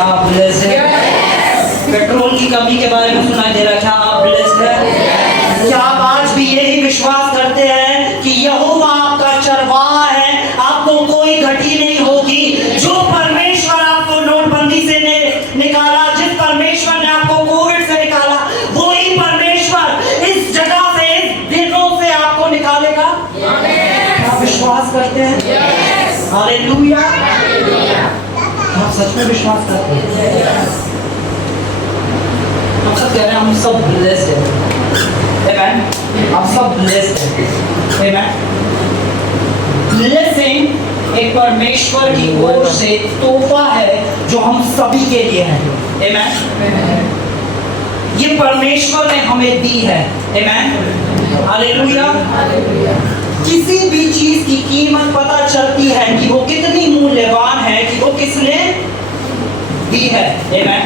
क्या आप ब्लेस्ड हैं? पेट्रोल की कमी के बारे में सुनाई दे रहा है, क्या आप ब्लेस्ड हैं? क्या आप आज भी यही विश्वास करते हैं कि यहोवा आपका चरवाहा है, आपको कोई घटी नहीं होगी? जो परमेश्वर आपको नोटबंदी से निकाला, जिस परमेश्वर ने आपको कोविड से निकाला, वही परमेश्वर इस जगह से, इस दिनों से आपको निकालेगा। आप विश्वास करते हैं? हालेलुया। आप सच में विश्वास करते हैं? हम सब कह रहे हैं हम सब ब्लेस्ड हैं। आमेन। आप सब ब्लेस्ड हैं। आमेन। ब्लेसिंग एक परमेश्वर की ओर से तोहफा है जो हम सभी के लिए है। आमेन। ये परमेश्वर ने हमें दी है। आमेन। हालेलुया। किसी भी चीज की कीमत पता चलती है कि वो कितनी मूल्यवान है, कि वो किसने दी है। आमेन।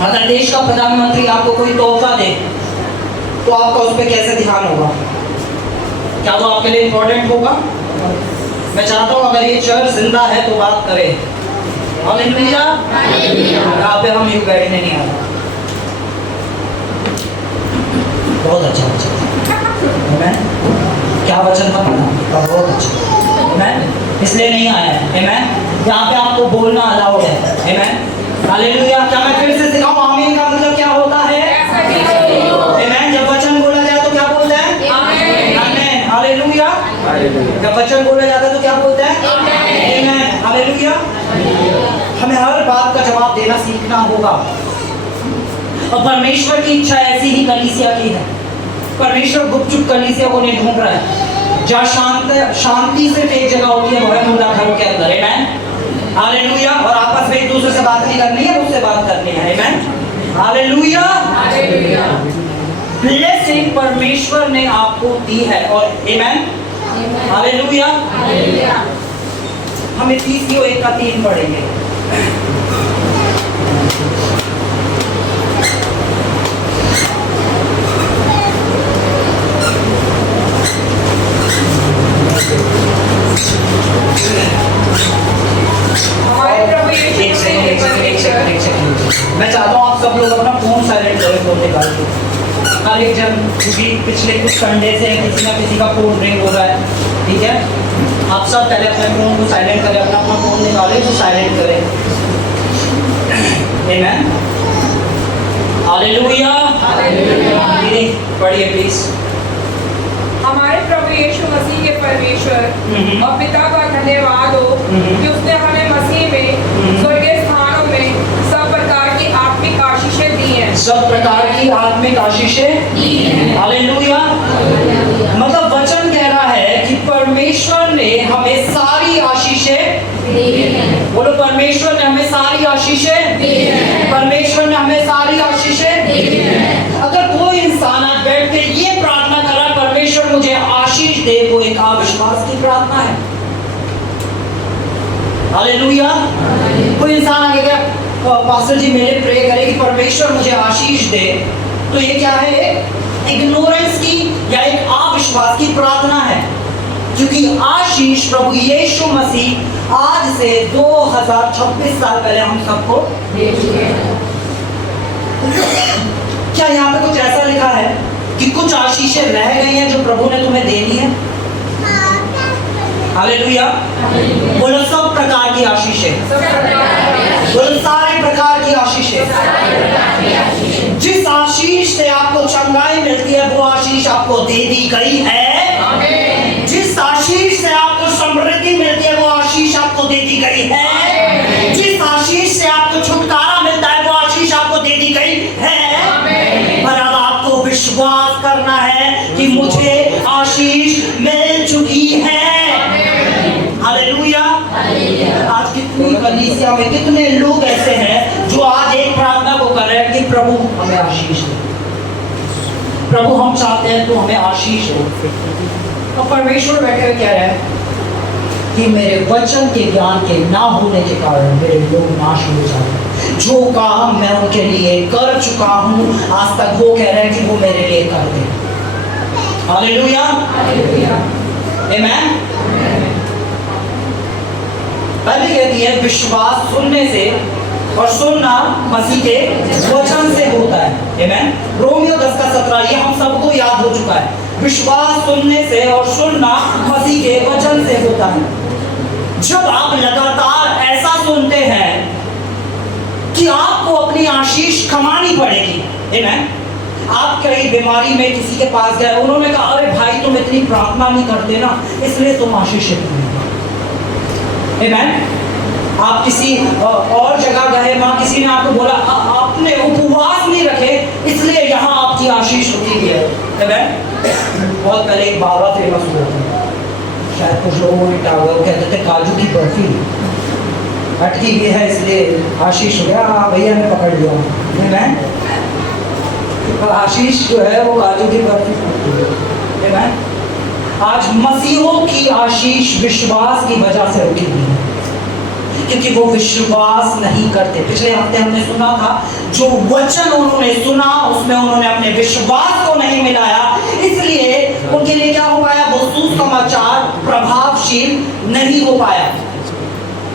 अगर देश का प्रधानमंत्री आपको कोई तोहफा दे तो आपका उस पर कैसे ध्यान होगा? क्या वो आपके लिए इंपॉर्टेंट होगा? मैं चाहता हूँ अगर ये चर्च जिंदा है तो बात करें। हालेलुया। यहाँ पे हम यू बैठने नहीं आ रहा। बहुत अच्छा वचन। आमेन। क्या वचन था? बहुत अच्छा। आमेन। इसलिए नहीं आया है। आमेन। यहाँ पे आपको बोलना अलाउड है। आमेन। हालेलुया। क्या मैं फिर से सिखाऊं आमीन का मतलब क्या होता है? आमेन। जब वचन बोला जाए तो क्या बोलते हैं? आमीन। हालेलुया। जब वचन बोला जाता है तो क्या बोलते हैं? आमीन। हालेलुया। हमें हर बात का जवाब देना सीखना होगा। और परमेश्वर की इच्छा ऐसी ही कलीसिया की है। परमेश्वर गुपचुप कलीसिया को नहीं ढूंढ रहा है। जहाँ शांति से एक जगह होती है, वह मुल्ला घरों के अंदर। आमीन। हालेलुया। और आपस में एक दूसरे से बात नहीं करनी है, मुझसे बात करनी है। आमीन। हालेलुया। ब्लेसिंग परमेश्वर ने आपको दी है। और आमीन। हालेलुया। हम 30:1-3 पढ़ेंगे। मैं चाहता हूँ आप सब लोग अपना फोन साइलेंट करें, फोन निकाल के। हर एक जन, क्योंकि पिछले कुछ संडे से किसी ना किसी का फोन रिंग हो रहा है, ठीक है? आप सब पहले अपने फोन को साइलेंट करें, अपना फोन निकालें तो साइलेंट करें। आमीन। हालेलुया। दीदी पढ़िए प्लीज। हमारे प्रभु यीशु मसीह के परमेश्वर और पिता का धन्यवाद हो कि उसने हमें मसीह में स्वर्गीय स्थानों में सब प्रकार की आत्मिक आशीषें दी हैं। सब प्रकार की आत्मिक आशीषें दी हैं। हालेलुया। मतलब वचन कह रहा है कि परमेश्वर ने हमें सारी आशीषें दी हैं। बोलो, परमेश्वर ने हमें सारी आशीषें दी हैं। परमेश्वर ने हमें सारी आशीषें दी हैं। अगर कोई इंसान आज बैठ के ये प्रार्थना कर रहा है परमेश्वर मुझे आशीष दे, वो एक अविश्वास की प्रार्थना है। हालेलुया। कोई इंसान आगे क्या पास्टर जी मेरे प्रे करे कि परमेश्वर मुझे आशीष दे, तो ये क्या है? इग्नोरेंस की या एक अविश्वास की प्रार्थना है। क्योंकि आशीष प्रभु यीशु मसीह आज से 2026 साल पहले हम सबको दे चुके हैं। क्या यहाँ पे कुछ ऐसा लिखा है कि कुछ आशीषें रह गई हैं जो प्रभु ने तुम्हें दे दी है? हालेलुया। बोलो, सब प्रकार की आशीषें। बोलो, सारे प्रकार की आशीषें। जिस आशीष से आपको चंगाई मिलती है वो आशीष आपको दे दी गई है। जिस आशीष से आपको समृद्धि मिलती है वो आशीष आपको दे दी गई है। जिस आशीष से आपको छुटकारा मिलता है वो आशीष आपको दे दी गई है। पर अब आपको विश्वास करना है कि मुझे आशीष मिल चुकी है। हालेलुया। आज कितनी कलीसिया में कितने लोग ऐसे हैं जो आज एक प्रार्थना को कर रहे हैं कि प्रभु हमें आशीष दे, प्रभु हम चाहते हैं तो हमें आशीष दो। और परमेश्वर बैठे हुए कह रहे हैं कि मेरे वचन के ज्ञान के ना होने के कारण मेरे लोग नाश हो जाते। जो काम मैं उनके लिए कर चुका हूँ आज तक, वो कह रहे हैं कि वो मेरे लिए कर दे। हालेलुया। आमीन। बाइबल कहती है विश्वास सुनने से और सुनना मसीह के वचन से होता है। आमीन। रोमियो 10:17 ये हम सबको याद हो चुका है। विश्वास सुनने से और सुनना मसीह के वचन से होता है। जब आप लगातार ऐसा सुनते हैं कि आपको अपनी आशीष कमानी पड़ेगी, आमीन। आप कहीं बीमारी में किसी के पास गए, उन्होंने कहा अरे भाई तुम इतनी प्रार्थना नहीं करते ना, इसलिए तुम आशीषित नहीं। आमीन। आप किसी और जगह गए, वहां किसी ने आपको बोला आपने उपवास नहीं रखे, इसलिए यहाँ आपकी आशीष होती है। आमीन। बहुत पहले एक बाबा फेमस हुआ था, शायद कुछ लोगों ने टावर कहते थे काजू की बर्फी अटकी हुई है इसलिए आशीष हो गया। भैया ने पकड़ लिया। आमीन। आशीष जो है वो काजू की बर्फी है। आज मसीहों की आशीष विश्वास की वजह से रुकी हुई है, क्योंकि वो विश्वास नहीं करते। पिछले हफ्ते हमने सुना था जो वचन उन्होंने सुना उसमें उन्होंने अपने विश्वास को नहीं मिलाया, इसलिए उनके लिए क्या हो पाया, वो सुसमाचार प्रभावशील नहीं हो पाया।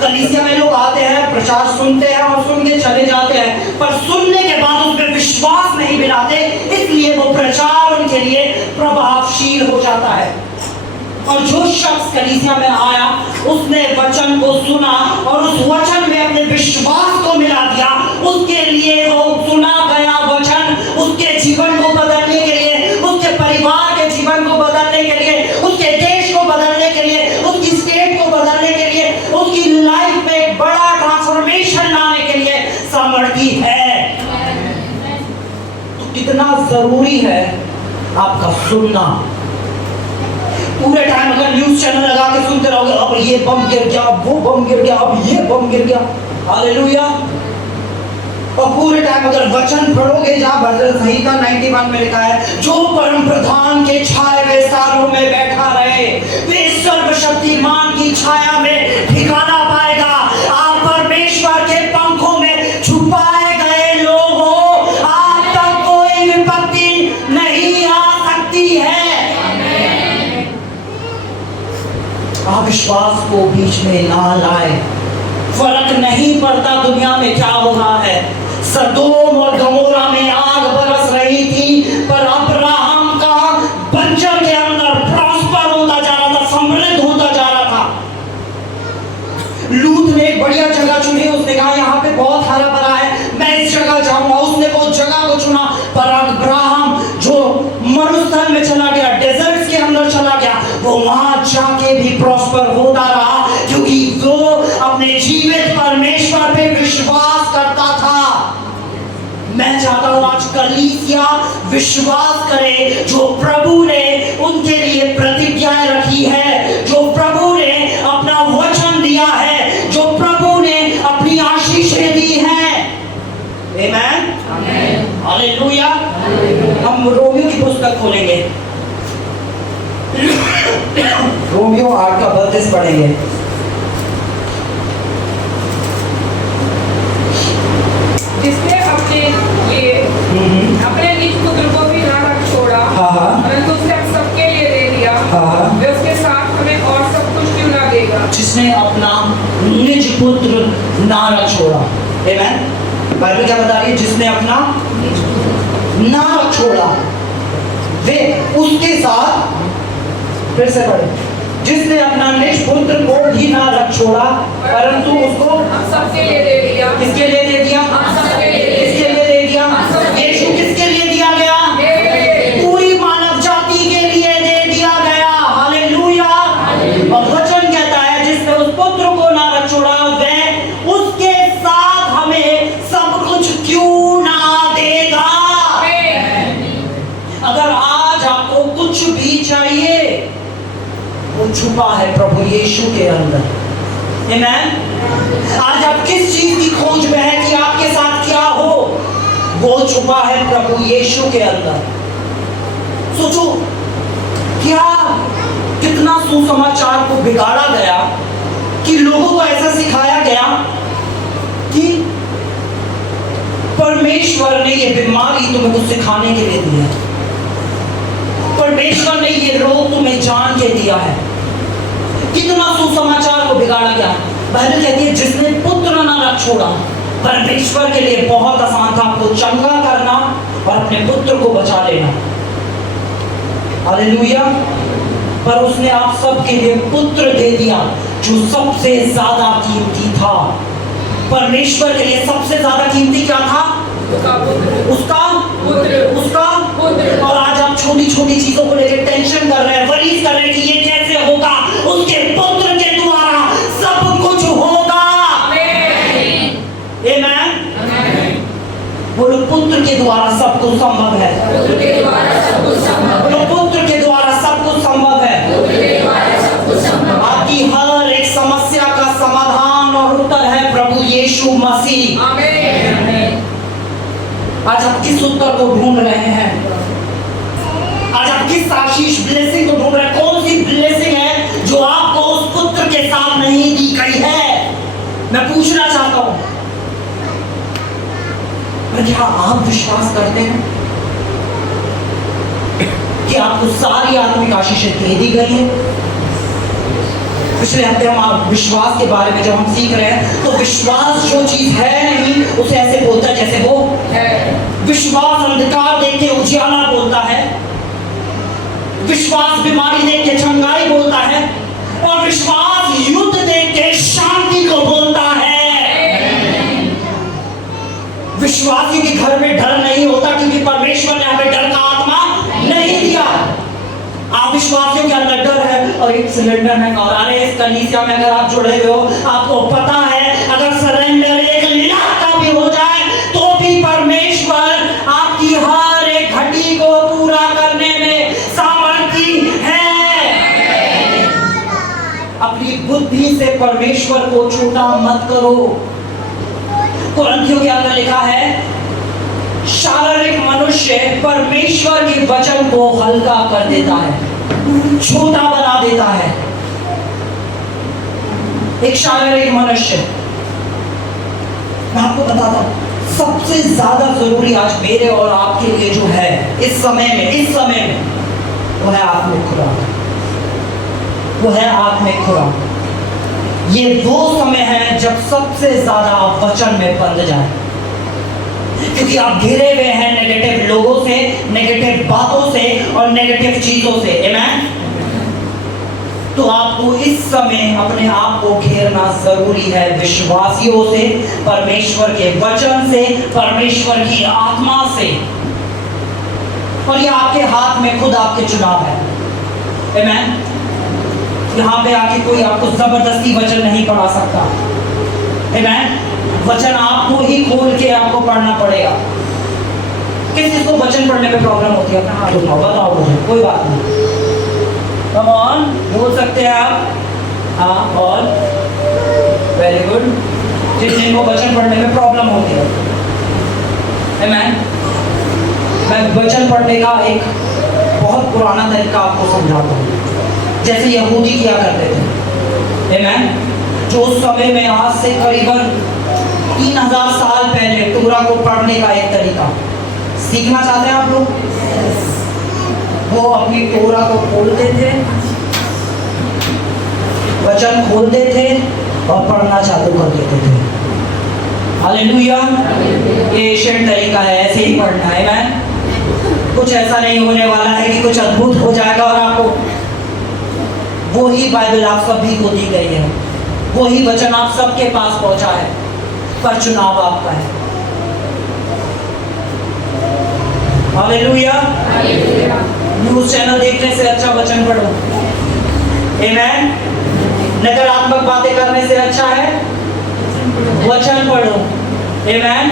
कलीसिया में लोग आते हैं, प्रचार सुनते हैं और सुन के चले जाते हैं, पर सुनने के बाद उसमें विश्वास नहीं मिलाते, इसलिए वो प्रचार उनके लिए प्रभावशील हो जाता है। और जो शख्स कलीसिया में आया उसने वचन को सुना और उस वचन में अपने विश्वास को मिला दिया, उसके लिए वो सुना गया वचन उसके जीवन को बदलने के लिए, उसके परिवार के जीवन को बदलने के लिए, उसके देश को बदलने के लिए, उसकी स्टेट को बदलने के लिए, उसकी लाइफ में एक बड़ा ट्रांसफॉर्मेशन लाने के लिए सामर्थ्य है। तो कितना जरूरी है आपका सुनना। पूरे टाइम अगर न्यूज़ चैनल लगा के सुनते रहोगे, अब ये बम गिर गया, अब वो बम गिर गया, अब ये बम गिर गया, हालेलुया। और पूरे टाइम अगर वचन पढ़ोगे, जहाँ भजन संहिता 91 में लिखा है, जो परम प्रधान के छाए हुए स्थानों में बैठा रहे वे सर्वशक्तिमान की छाया में ठिकाना पाएगा। आप परमेश्वर के पंखों में छुपाए गए लोग हो, आप तक कोई विपत्ति नहीं आ सकती है। अविश्वास को बीच में ना लाए। फर्क नहीं पड़ता दुनिया में क्या हो रहा है। सदोम और गमोरा में आग बरस रही थी, पर अब्राहम का बंजर के अंदर प्रॉस्पर होता जा रहा था, समृद्ध होता जा रहा था। लूत ने एक बढ़िया जगह चुनी, उसने कहा यहाँ पे बहुत हरा भरा है, मैं इस जगह जाऊंगा। उसने वो जगह को चुना, पर अब्राहम जो मरुस्थल में चला गया, डेजर्ट्स के अंदर चला गया, वो वहां जाके भी प्रॉस्पर होता रहा, क्योंकि वो अपने जीवित परमेश्वर पे विश्वास करता था। मैं चाहता हूं आज कलीसिया विश्वास करे जो प्रभु ने उनके लिए प्रतिज्ञाएं रखी है, जो प्रभु ने अपना वचन दिया है, जो प्रभु ने अपनी आशीषें दी हैं। आमीन, हालेलुया। हम रोमियो की पुस्तक खोलेंगे, रोमियो 8:32 पढ़ेंगे। जिसने अपने लिए अपने निज पुत्र को भी ना रख छोड़ा, परंतु उसे सबके लिए दे दिया, वे उसके साथ हमें और सब कुछ क्यों ना देगा। जिसने अपना निज पुत्र ना रख छोड़ा। आमीन। बाइबल क्या बता रही है, जिसने अपना ना रख छोड़ा वे उसके साथ, फिर से पढ़े, जिसने अपना निज पुत्र को भी ना रख छोड़ा परंतु उसको हम सबके लिए दे दिया। किसके लिए दे दिया, हम सबके लिए किसके लिए दे दिया, यीशु किसके लिए दिया गया, पूरी मानव जाति के लिए दे दिया गया। हालेलुया। और वचन कहता है जिसने उस पुत्र को ना रख छोड़ा वह उसके साथ हमें सब कुछ क्यों ना देगा। अगर आज आपको कुछ भी चाहिए वो छुपा है प्रभु यीशु के अंदर। आमीन। आज आप किस चीज की खोज में है कि आपके साथ क्या हो, वो छुपा है प्रभु यीशु के अंदर। सोचो क्या कितना सुसमाचार को बिगाड़ा गया कि लोगों को ऐसा सिखाया गया कि परमेश्वर ने ये बीमारी तुम्हें कुछ सिखाने के लिए दी है, परमेश्वर ने ये रोग तुम्हें जान के दिया है। कितना सुसमाचार को बिगाड़ा गया। बाइबल कहती है जिसने पुत्र ना रख छोड़ा, परमेश्वर के लिए बहुत आसान था आपको चंगा करना और अपने पुत्र को बचा लेना। हालेलुया। पर उसने आप सबके लिए पुत्र दे दिया जो सबसे ज्यादा कीमती था। परमेश्वर के लिए सबसे ज्यादा कीमती क्या था? उसका पुत्र। और आज आप छोटी छोटी चीजों को लेकर टेंशन कर रहे हैं, वरीज कर रहे हैं कि ये कैसे होगा। उसके पुत्र के द्वारा सब कुछ होगा। आमेन। बोलो पुत्र के द्वारा सब कुछ संभव है। बोलो पुत्र के द्वारा सब कुछ संभव है। आपकी हर एक समस्या का समाधान और उत्तर है प्रभु यीशु मसीह। आज आप किस उत्तर को ढूंढ रहे हैं? आज आप किस आशीष ब्लेसिंग को ढूंढ रहे हैं? कौन सी ब्लेसिंग है जो आपको उस पुत्र के साथ नहीं दी गई है? मैं पूछना चाहता हूं, क्या आप विश्वास करते हैं कि आपको सारी आत्मिक आशीषें दे दी गई है? पिछले हफ्ते हम विश्वास के बारे में जब हम सीख रहे हैं तो विश्वास जो चीज है नहीं उसे ऐसे बोलता है जैसे वो है। विश्वास अंधकार देख के उजियाला बोलता है, विश्वास बीमारी देख के चंगाई बोलता है, और विश्वास युद्ध देख के शांति को बोलता है। विश्वासियों के घर में डर नहीं होता क्योंकि परमेश्वर ने हमें डर का आत्मा नहीं दिया। आप विश्वासियों के अंदर डर है और एक सिलेंडर में और अरे इस कलीसिया में अगर आप जुड़े हुए हो आपको पता है अगर सिलेंडर 1 लाख का भी हो जाए तो भी परमेश्वर आपकी हर एक घटी को पूरा करने में सामर्थी है। अपनी बुद्धि से परमेश्वर को छोटा मत करो। कुरिन्थियों के अंदर लिखा है शारीरिक मनुष्य परमेश्वर के वचन को हल्का कर देता है, छोटा बना देता है। एक शारीरिक मनुष्य, मैं आपको बताता हूं सबसे ज्यादा जरूरी आज मेरे और आपके लिए जो है इस समय में वो है आत्मिक खुराक। वो है आत्मिक खुराक। ये वो समय है जब सबसे ज्यादा आप वचन में बंध जाए, क्योंकि आप घिरे हुए हैं नेगेटिव लोगों से, नेगेटिव बातों से और नेगेटिव चीजों से। आमेन। तो आपको इस समय अपने आप को घेरना जरूरी है विश्वासियों से, परमेश्वर के वचन से, परमेश्वर की आत्मा से। और ये आपके हाथ में खुद आपके चुनाव है। आमेन। यहाँ पे आके कोई आपको जबरदस्ती वचन नहीं पढ़ा सकता। आमेन। वचन आपको ही खोल के आपको पढ़ना पड़ेगा। किस को वचन पढ़ने में प्रॉब्लम होती है? अपना हाथ उठाओ, बताओ मुझे, कोई बात नहीं। कम ऑन, बोल सकते हैं आप। हाँ, और वेरी गुड। जिनको वचन पढ़ने में प्रॉब्लम होती है, आमेन। मैं वचन पढ़ने का एक बहुत पुराना तरीका आपको समझाता हूँ। जैसे यहूदी किया करते थे, आमेन, जो उस समय में आज से करीबन 3000 साल पहले तोरा को पढ़ने का एक तरीका सीखना चाहते हैं आप लोग? वो अपनी तोरा को खोलते थे, वचन खोलते थे और पढ़ना चालू कर देते थे। हालेलुया। ये एशियन तरीका है, ऐसे ही पढ़ना है। आमेन। कुछ ऐसा नहीं होने वाला है कि कुछ अद्भुत हो जाएगा और आपको वही बाइबल आप सभी को दी गई है, वही वचन आप सबके पास पहुंचा है, पर चुनाव आपका है। हालेलुया। न्यूज़ चैनल देखने से अच्छा वचन पढ़ो। आमेन। नकारात्मक बातें करने से अच्छा है वचन पढ़ो। आमेन।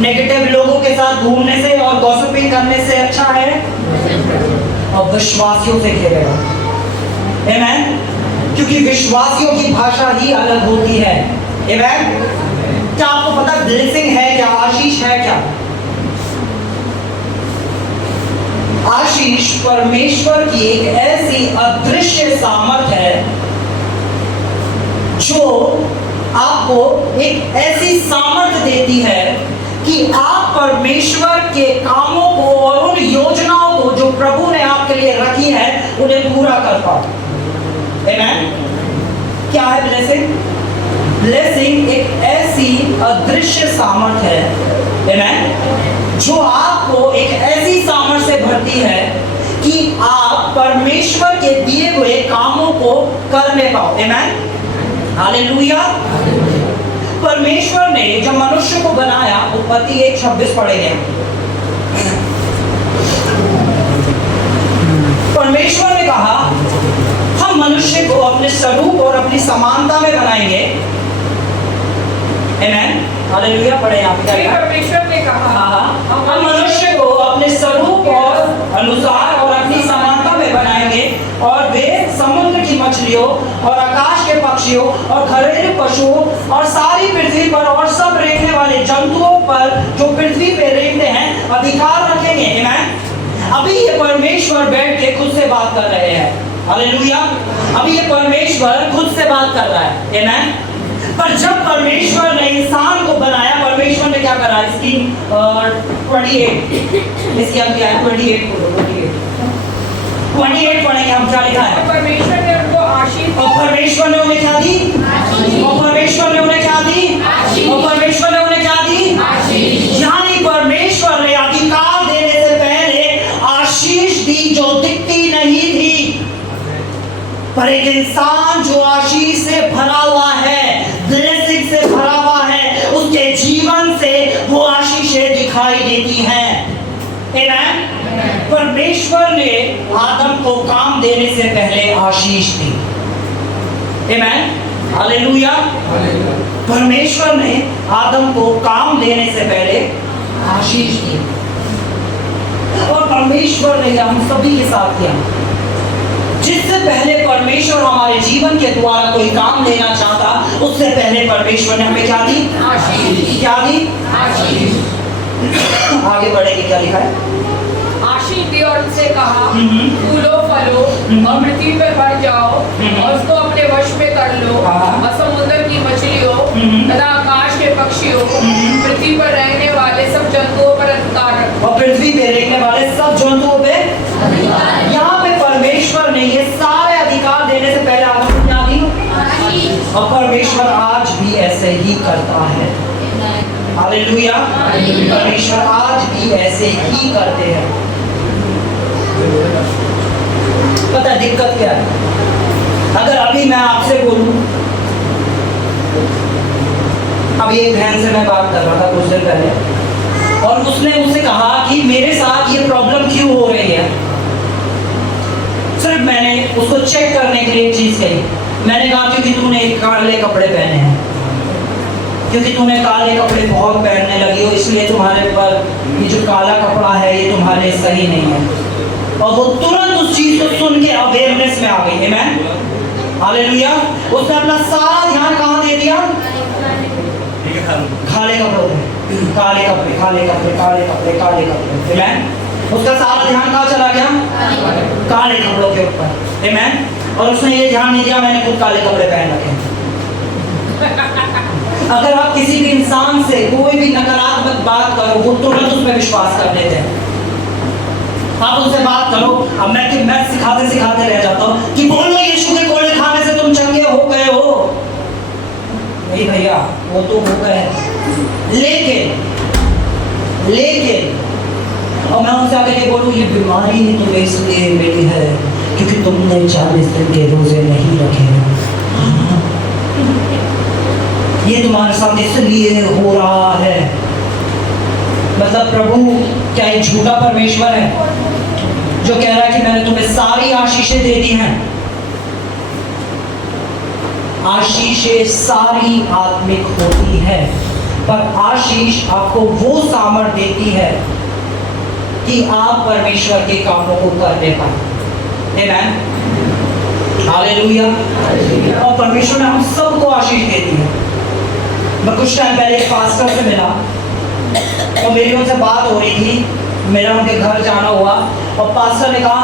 नेगेटिव लोगों के साथ घूमने से और गॉसिपिंग करने से अच्छा है और विश्वासियों से घेरे रहो। आमेन। क्योंकि विश्वासियों की भाषा ही अलग होती है। आमेन। क्या आपको पता ब्लेसिंग है क्या? आशीष है क्या? आशीष परमेश्वर की एक ऐसी अदृश्य सामर्थ है जो आपको एक ऐसी सामर्थ देती है कि आप परमेश्वर के कामों को और उन योजनाओं को जो प्रभु ने आपके लिए रखी है उन्हें पूरा कर पाओ। आमेन। क्या है ब्लेसिंग? ब्लेसिंग एक ऐसी अदृश्य सामर्थ है, आमेन, जो आपको एक ऐसी सामर्थ से भरती है कि आप परमेश्वर के दिए हुए कामों को करने पाओ, आमेन, हालेलुया। परमेश्वर ने जब मनुष्य को बनाया, उत्पत्ति 1:26 पढ़ेंगे। परमेश्वर ने कहा हम मनुष्य को अपने स्वरूप और अपनी समानता में बनाएंगे, आमेन, हालेलुया। पढ़े यहाँ पे क्या लिखा? परमेश्वर ने कहा हम मनुष्य को अपने स्वरूप और अनुसार और अपनी समानता में बनाएंगे, और वे समुद्र की मछलियों और आकाश के पक्षियों और घरेलू पशुओं और सारी पृथ्वी पर और सब रेंगने वाले जंतुओं पर जो पृथ्वी पे रेंगते हैं अधिकार रखेंगे, आमेन। अभी ये परमेश्वर बैठ के खुद से बात कर रहे हैं, हालेलुया। अभी ये परमेश्वर खुद से बात कर रहा है, आमेन। पर जब परमेश्वर ने इंसान को बनाया, परमेश्वर ने क्या करा? इसकी 28 इसकी हम क्या है 28 पढ़ेंगे हम। क्या लिखा है? परमेश्वर ने उनको आशीष, और परमेश्वर ने उन्हें क्या दी? और परमेश्वर ने उन्हें क्या दी? और परमेश्वर ने उन्हें क्या दी? यानी परमेश्वर ने अधिकार देने से पहले आशीष दी जो दिखती नहीं थी। पर एक इंसान जो आशीष से भरा हुआ है, ब्लेसिंग से भरा हुआ है, उसके जीवन से वो आशीषें दिखाई देती हैं, आमेन। परमेश्वर ने आदम को काम देने से पहले आशीष दी, आमेन, हालेलुया। परमेश्वर ने आदम को काम देने से पहले आशीष दी, और परमेश्वर ने हम सभी के साथ किया। जिससे पहले परमेश्वर हमारे जीवन के द्वारा कोई काम लेना चाहता, उससे पहले परमेश्वर ने हमें क्या दी? आशीष। क्या दी? आशीष। आगे बढ़ेगी, क्या लिखा है? आशीष दी और उनसे कहा फूलो फलो और पृथ्वी पर भर जाओ और उसको अपने वश में कर लो, और समुद्र की मछलियों तथा आकाश के पक्षियों, पृथ्वी पर रहने वाले सब जंतुओं पर अधिकार रखो। और पृथ्वी पे रहने वाले सब जंतुओं पे, यहाँ पे परमेश्वर ने ये सारे अधिकार देने से पहले आदम को क्या दी? और परमेश्वर आज भी ऐसे ही करता है, हालेलुया। परमेश्वर आज भी ऐसे ही करते हैं। पता है दिक्कत क्या है? अगर अभी मैं आपसे बोलूं, अभी एक बहन से मैं बात कर रहा था कुछ दिन पहले, और उसने मुझसे कहा कि मेरे साथ ये प्रॉब्लम क्यों हो रही है। सिर्फ मैंने उसको चेक करने के लिए एक चीज कही। मैंने कहा क्योंकि तूने काले कपड़े पहने हैं, क्योंकि तूने काले कपड़े बहुत पहनने लगी हो, इसलिए तुम्हारे पर ये जो काला कपड़ा है ये तुम्हारे सही नहीं है। और वो तुरंत उस चीज को सुन के अवेयरनेस में आ गई, आमेन, हालेलुया। उसने अपना सारा ध्यान कहाँ दे दिया? काले कपड़ों पे, काले कपड़े, काले कपड़े, काले कपड़े, काले कपड़े, आमेन। उसका सारा ध्यान कहाँ चला गया? काले कपड़ों के ऊपर, आमेन। और उसने ये ध्यान नहीं दिया मैंने खुद काले कपड़े पहन रखे। अगर आप किसी भी इंसान से कोई भी नकारात्मक बात करो, वो तुरंत उस पर विश्वास कर लेते हैं। आप उनसे बात करो, अब मैं सिखाते सिखाते रह जाता हूँ कि बोलो यीशु के कोड़े खाने से तुम चंगे हो गए हो। नहीं भैया, वो तो हो गए, लेकिन और मैं उनसे आगे ये बोलूँ, ये बीमारी ही तुम्हें इसलिए मिली है क्योंकि तुमने 40 दिन के रोजे नहीं रखे हैं। ये तुम्हारे साथ इसलिए हो रहा है। मतलब प्रभु क्या एक झूठा परमेश्वर है जो कह रहा है कि मैंने तुम्हें सारी आशीषें दे दी हैं? आशीषें सारी आत्मिक होती है, पर आशीष आपको वो सामर्थ देती है कि आप परमेश्वर के कामों को करने पाए, आमेन, हालेलुया। और परमेश्वर ने हम सबको आशीष देती है। मैं कुछ टाइम पहले एक पास्टर से मिला और मेरी उनसे बात हो रही थी, मेरा उनके घर जाना हुआ, और पास्टर ने कहा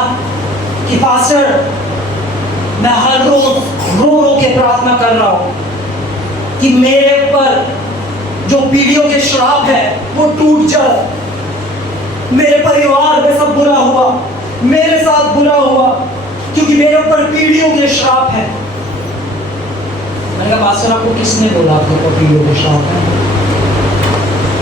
कि पास्टर मैं हर रोज रो रो के प्रार्थना कर रहा हूँ कि मेरे ऊपर जो पीढ़ियों के श्राप है वो टूट जाए। मेरे परिवार में सब बुरा हुआ, मेरे साथ बुरा हुआ, क्योंकि मेरे ऊपर पीढ़ियों के श्राप है। मैंने कहा पास्टर आपको किसने बोला आपको पपीलों को श्राप है?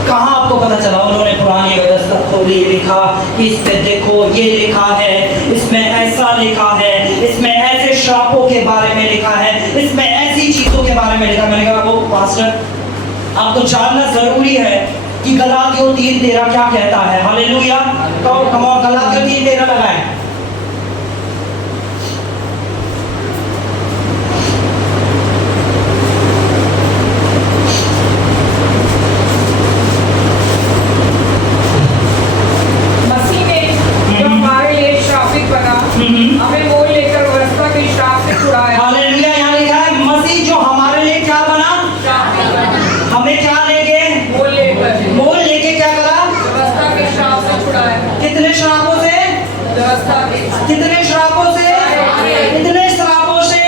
कहाँ आपको पता चला? उन्होंने पुरानी व्यवस्था खोली, लिखा कि इस पे देखो ये लिखा है, इसमें ऐसा लिखा है, इसमें ऐसे श्रापों के बारे में लिखा है, इसमें ऐसी चीजों के बारे में लिखा। मैंने कहा वो पास्टर आपको जानना जरूरी है कि गलातियों 3:13 क्या कहता है। हालेलुया। तो कम ऑन, गलातियों 3:13 लगाएं। मसीह ने जो हमारे लिए श्रापित बना, हमें मोल लेकर व्यवस्था के श्राप से छुड़ाया। हालेलुया। यहाँ लिखा है मसीह जो हमारे लिए क्या बना, श्रापित बना, हमें क्या लेके, मोल लेके क्या करा, व्यवस्था के श्राप से छुड़ाया। कितने श्रापों से, व्यवस्था के कितने श्रापों से, कितने श्रापों से,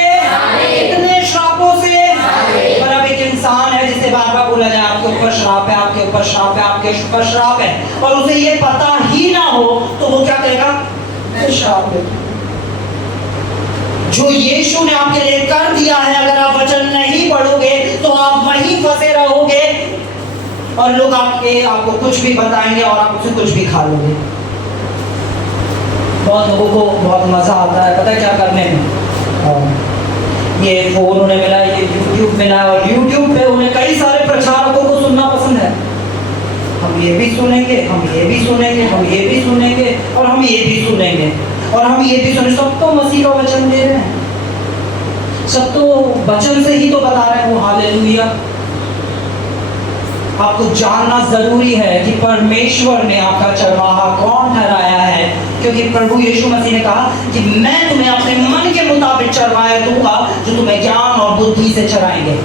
कितने श्रापों से। पर अब एक इंसान है जिसे बार बार बोला जाए आपके ऊपर श्राप है, आपके ऊपर श्राप है, आपके ऊपर श्राप है, और उसे ये पता ही ना हो तो वो क्या कहेगा, ये श्राप है। जो यीशु ने आपके लिए कर दिया है, अगर आप वचन नहीं पढ़ोगे तो आप वहीं फंसे रहोगे और लोग आपको कुछ भी बताएंगे और आप उससे कुछ भी खा लोगे। बहुत लोगों को बहुत मजा आता है पता है क्या करने में, ये फोन उन्हें मिला, ये यूट्यूब मिला, और यूट्यूब पे उन्हें कई सारे प्रचारकों को सुनना पसंद है। हम ये भी सुनेंगे, हम ये भी सुनेंगे, हम ये भी सुनेंगे, और हम ये भी सुनेंगे, और हम ये भी सुनेंगे। सब तो मसीह का वचन दे रहे हैं, सब तो वचन से ही तो बता रहे हैं वो। हालेलुया। आपको जानना जरूरी है कि परमेश्वर ने आपका चरवाहा कौन ठहराया है, क्योंकि प्रभु यीशु मसीह ने कहा कि मैं तुम्हें अपने मन के मुताबिक चरवाहे दूंगा जो तुम्हें ज्ञान और बुद्धि से चराएंगे।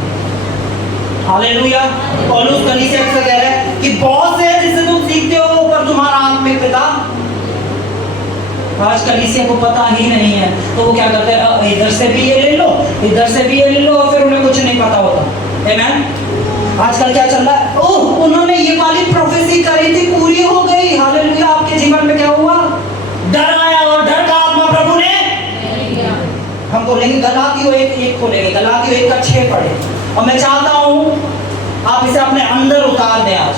हालेलुया। पौलुस कलीसिया से कह रहा है कि बहुत से जिससे तुम सीखते हो पर तुम्हारा आत्मिक पिता, आज कलीसिया को पता ही नहीं है तो वो क्या करते हैं, इधर से भी ये ले लो, इधर से भी ये ले लो, और फिर उन्हें कुछ नहीं पता होता। आमीन। आजकल क्या चल रहा है, ओह उन्होंने ये वाली प्रोफेसी करी थी, पूरी हो गई। हालेलुया। आपके जीवन में क्या हुआ, डर आया, और डर का आत्मा प्रभु ने हम बोलेंगे। गलातियों 1:1 खोलेंगे, गलातियों 1:6 पढ़े, और मैं चाहता हूँ आप इसे अपने अंदर उतार दें आज।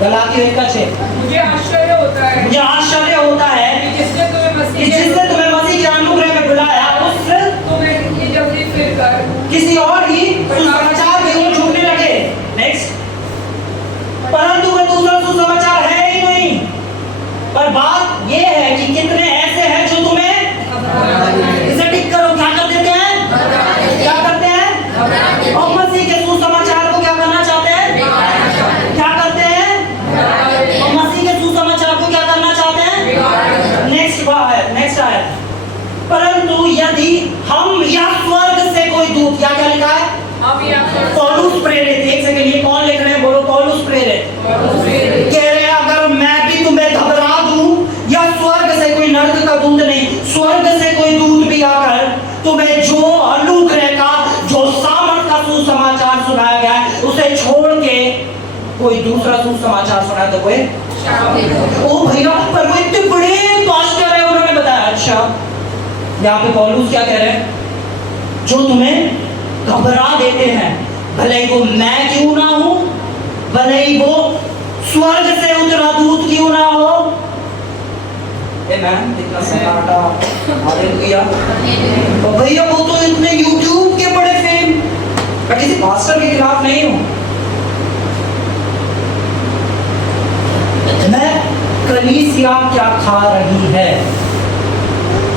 गलातियों 1:6। मुझे आश्चर्य होता है, मुझे आश्चर्य होता है कि जिसने तुम्हें मसीह के अनुग्रह में बुलाया उससे तुम्हें इतनी जल्दी फिर कर किसी और ही सुसमाचार की ओर झुकने लगे। नेक्स्ट। परंतु वे दूसरा सुसमाचार है ही नहीं, पर बात ये है कि कितने ऐसे हैं जो तुम्हें, इसे टिक करो, क्या कर देते हैं, क्या करते हैं, और मसीह के सुसमाचार को क्या करना चाहते हैं, क्या करते हैं, और मसीह के सुसमाचार को क्या करना चाहते हैं। नेक्स्ट बात, नेक्स्ट आयत। परंतु यदि हम या स्वर्ग से कोई दूत, या क्या लिखा है, पौलुस प्रेरित, एक सेकंड, ये कौन लिख रहे हैं, बोलो पौलुस प्रेरित। कह रहे हैं अगर मैं भी तुम्हें घबरा दूं, या स्वर्ग से कोई नर्क का दूत नहीं, स्वर्ग से कोई दूत भी आकर तुम्हें जो अनुग्रह का, जो सामर्थ का सुसमाचार सुनाया गया है, उसे छोड़ के कोई दूसरा सुसमाचार सुनाए तो कोई, ओ भैया पर वो इतने बड़े पास्टर है, उन्होंने बताया। अच्छा, यहाँ पे पौलुस क्या कह रहे हैं, जो तुम्हें घबरा देते हैं, भले ही वो मैं क्यों ना हूं, भले ही वो स्वर्ग से उतरा दूत क्यों ना हो। आमीन। इतना सन्नाटा। हालेलुया। और भैया वो तो इतने यूट्यूब के बड़े फेम, मैं किसी पास्टर के खिलाफ नहीं हूं, मैं कलीसिया क्या खा रही है।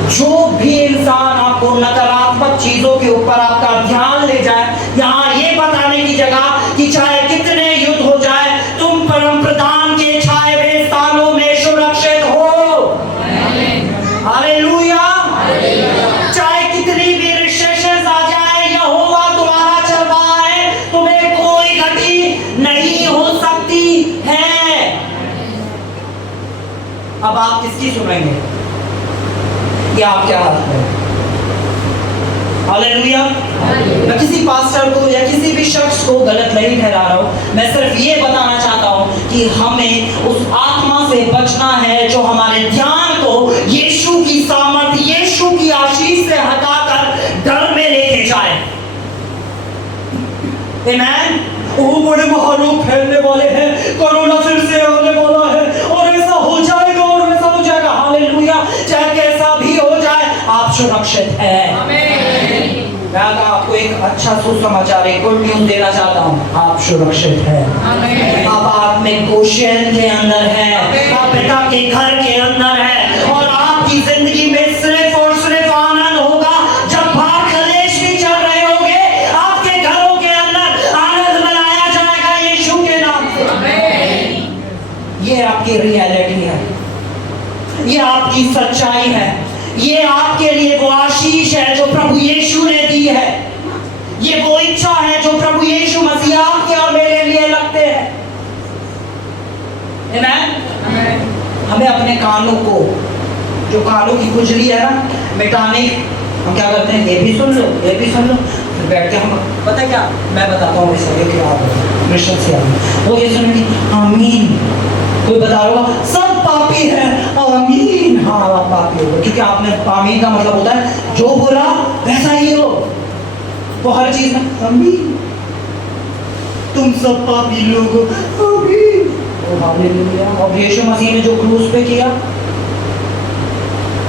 जो भी इंसान आपको नकारात्मक चीजों के ऊपर आपका ध्यान ले जाए, यहाँ ये बताने की जगह कि चाहे कितने युद्ध हो जाए, तुम परम प्रधान के छाए हुए स्थानों में सुरक्षित हो। हालेलुया। चाहे कितनी भी रिसेशंस आ जाए, यहोवा तुम्हारा चरवाहा है, तुम्हें कोई गति नहीं हो सकती है। अब आप किसकी सुनेंगे, ये आपके हाथ में। हालेलुया। मैं किसी पास्टर को या किसी भी शख्स को गलत नहीं ठहरा रहा हूं, मैं सिर्फ ये बताना चाहता हूं कि हमें उस आत्मा से बचना है जो हमारे ध्यान को यीशु की सामर्थ, यीशु की आशीष से हटाकर डर में लेके जाए। आमेन। वो बड़े महारोग फैलने वाले हैं, कोरोना फिर से आने वाला है और ऐसा हो जाएगा और वैसा हो जाएगा। हालेलुया। चाहे कैसा भी हो जाए, आप सुरक्षित हैं। आमीन। मैं आपको एक अच्छा सुसमाचार, एक गुड न्यूज देना चाहता हूँ, आप सुरक्षित हैं। आमीन। अब आप में गोशेन के अंदर है, आप पिता के घर के अंदर है और आपकी जिंदगी में सिर्फ और सिर्फ आनंद होगा। जब बाहर कलेश भी चल रहे होंगे, आपके घरों के अंदर आनंद मनाया जाएगा यीशु के नाम से। आमीन। ये आपकी रियलिटी है, ये आपकी सच्चाई है, ये आपके लिए वो आशीष है जो प्रभु यीशु ने दी है, ये वो इच्छा है जो प्रभु यीशु मसीह आपके और मेरे लिए लगते हैं। आमीन। हमें अपने कानों को, जो कानों की खुजली है ना, मिटाने हम क्या करते हैं, ये भी सुन लो, ये भी सुन लो, फिर बैठ के हम, पता है क्या, मैं बताता हूँ इसे, कि आप मिशन से आप वो ये सुनेंगे आमीन, कोई बता रहा होगा सब पापी है, आमीन, हाँ आप पापी हो, क्योंकि आपने, आमीन का मतलब होता है जो बोला वैसा ही हो, तो हर चीज में आमीन, तुम सब पापी लोग हो, आमीन। हालेलुया। और यीशु मसीह ने जो क्रूस पे किया,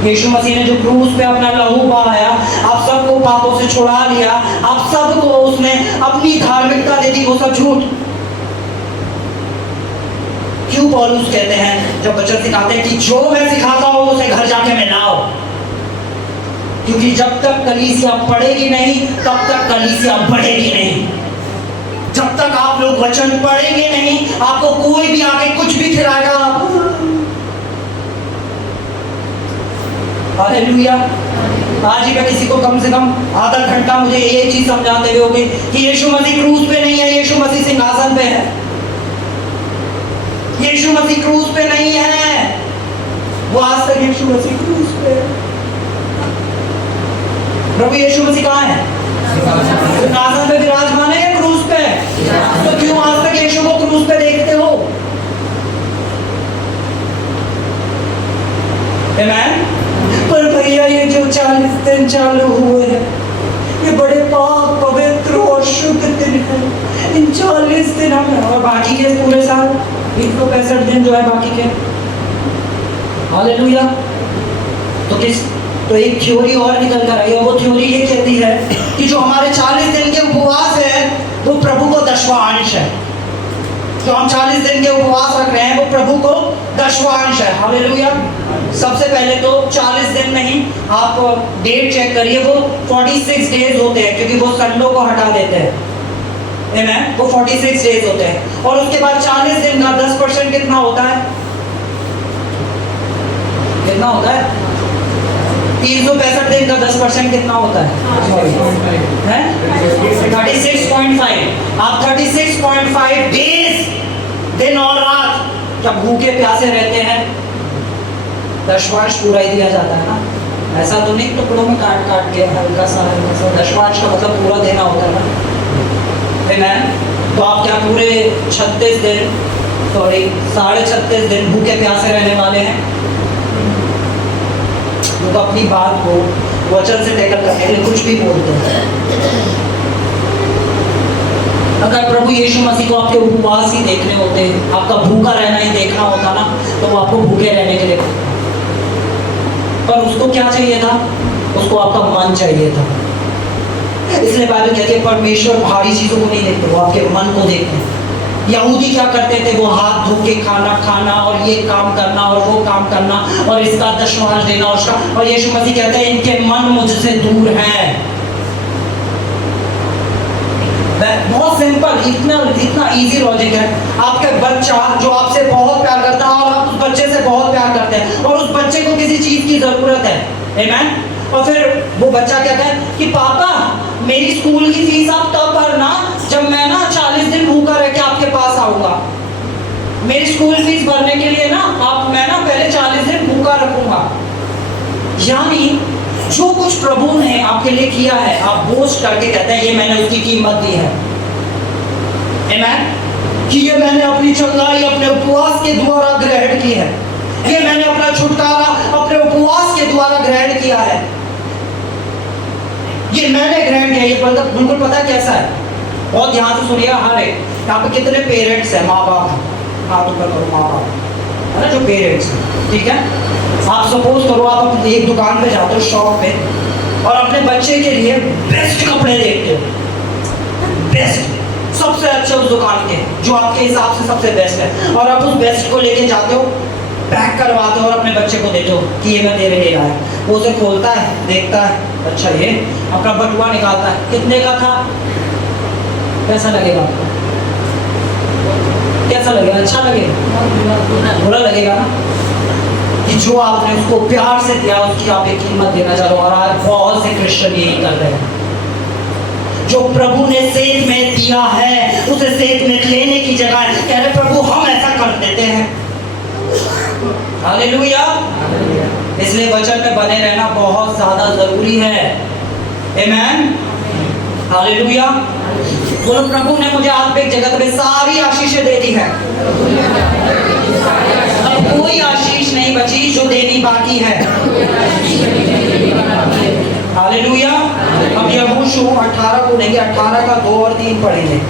यीशु मसीह ने जो क्रूस पे अपना लहू बहाया, आप सबको पापों से छुड़ा लिया, आप सबको उसने अपनी धार्मिकता दे दी, वो सब झूठ। क्यों पौलुस कहते हैं, जब बच्चे सिखाते हैं कि जो मैं सिखाता हूं उसे घर जाके मिलाओ, क्योंकि जब तक कलीसिया पढ़ेगी नहीं तब तक कलीसिया बढ़ेगी नहीं। जब तक आप लोग वचन पढ़ेंगे नहीं, आपको कोई भी आके कुछ भी खिलाएगा आप। हालेलुया। आज ही मैं किसी को कम से कम आधा घंटा मुझे ये चीज समझाते हुए होगी कि यीशु मसीह क्रूस पे नहीं है, यीशु मसीह सिंहासन पे है। यीशु मसीह क्रूस पे नहीं है, वो आज तक यीशु मसीह क्रूस पे है। प्रभु यीशु मसीह कहाँ है? सिंहासन पे विराजमान है या क्रूस पे? तो क्यों आज तक यीशु को क्रूस पे देखते हो? आमीन। पर भैया ये जो 40 दिन चालू हुए हैं, ये बड़े पाक पवित्र और शुद्ध दिन है। इन 40 दिन हमें, और बाकी के पूरे साल 365 दिन जो है बाकी के, हालेलुया। तो एक थ्योरी और निकल कर आई है, वो थ्योरी ये कहती है कि जो हमारे 40 दिन के उपवास है वो प्रभु को 10वां अंश है। जो हम 40 दिन के उपवास रख रहे हैं वो प्रभु को 10वां अंश है। हालेलुया। सबसे पहले तो 40 दिन नहीं, आप डेट चेक करिए, वो 46 डेज होते हैं, क्योंकि वो संडे को हटा देते हैं। आमीन। वो 46 डेज होते हैं। और उसके बाद 40 दिन का 10% कितना होता है? कितना होता है? 365 दिन का 10% कितना होता है? 36.5। आप 36.5 डेज, दिन और रात जब भूखे प्यासे रहते हैं, 10वांश पूरा ही दिया जाता है ना। ऐसा तो नहीं टुकड़ों में काट काट के हल्का सा 10वांश का मतलब पूरा देना होता है ना। आमीन। तो आप क्या पूरे 36 दिन, सॉरी 36.5 दिन भूखे प्यासे रहने वाले हैं? तो अपनी बात को वचन से टैकल करने के लिए कुछ भी बोलते हैं। अगर प्रभु यीशु मसीह को आपके उपवास ही देखने होते, आपका भूखा रहना ही देखना होता ना, तो वो आपको भूखे रहने के लिए, पर उसको क्या चाहिए था? उसको आपका मन चाहिए था। इसलिए बाइबल कहती है परमेश्वर भारी चीजों को नहीं देखते, वो आपके मन को देखते हैं। यहूदी क्या करते थे? वो हाथ धो के खाना और ये काम करना और वो काम करना और इसका 10वां देना और उसका, और यीशु मसीह कहते हैं इनके मन मुझसे दूर हैं। बहुत सिंपल, इतना इजी लॉजिक है। आपका बच्चा जो आपसे बहुत प्यार करता है और आप उस बच्चे से बहुत प्यार करते हैं और उस बच्चे को किसी चीज की जरूरत है, आमीन। और फिर वो बच्चा कहता है कि पापा मेरी स्कूल की फीस आप तब भरना जब मैं ना 40 दिन भूखा रह के आपके पास आऊंगा। मेरी स्कूल फीस भरने के लिए ना मैं ना पहले 40 दिन भूखा रखूंगा। यानी जो कुछ प्रभु ने आपके लिए किया है, आप बोझ करके कहते हैं ये मैंने उसकी कीमत दी है, आमीन। कि ये मैंने अपनी चंगाई अपने उपवास के द्वारा ग्रहण की है, ये मैंने अपना छुटकारा अपने उपवास के द्वारा ग्रहण किया है, ये मैंने ग्रहण किया। ये बिल्कुल पता कैसा है? बहुत ध्यान से सुनिएगा हर एक। यहाँ पे कितने पेरेंट्स हैं, माँ बाप हैं, हाथ ऊपर करो, माँ बाप है ना, जो पेरेंट्स हैं, ठीक है। आप सपोज करो आप एक दुकान पे जाते हो, शॉप पे, और अपने बच्चे के लिए बेस्ट कपड़े देखते हो, बेस्ट, सबसे अच्छे उस दुकान के, जो आपके हिसाब से सबसे बेस्ट है, और आप उस बेस्ट को लेके जाते हो, पैक करवाते हो और अपने बच्चे को देते हो कि ये मैं तेरे लिए लाया। वो उसे खोलता है, देखता है, अच्छा ये, अपना बटुआ निकालता है, कितने का था, कैसा लगेगा आपको, कैसा लगेगा, अच्छा लगेगा, बुरा लगेगा ना, कि जो आपने उसको प्यार से दिया उसकी आप एक कीमत देना चाहो। और आज बहुत से क्रिश्चियन यही कर रहे हैं, जो प्रभु ने सेठ में दिया है उसे सेठ में लेने की जगह कह रहे प्रभु हम ऐसा कर देते हैं। हालेलुया। इसलिए वचन में बने रहना बहुत ज्यादा जरूरी है। आमेन। हालेलुया। बोलो प्रभु ने मुझे आत्मिक जगत में सारी आशीषें दे दी है, अब कोई आशीष नहीं बची जो देनी बाकी है। हालेलुया। हम यहोशू 18 को लेंगे, 18 का 2 और 3 पढ़ेंगे।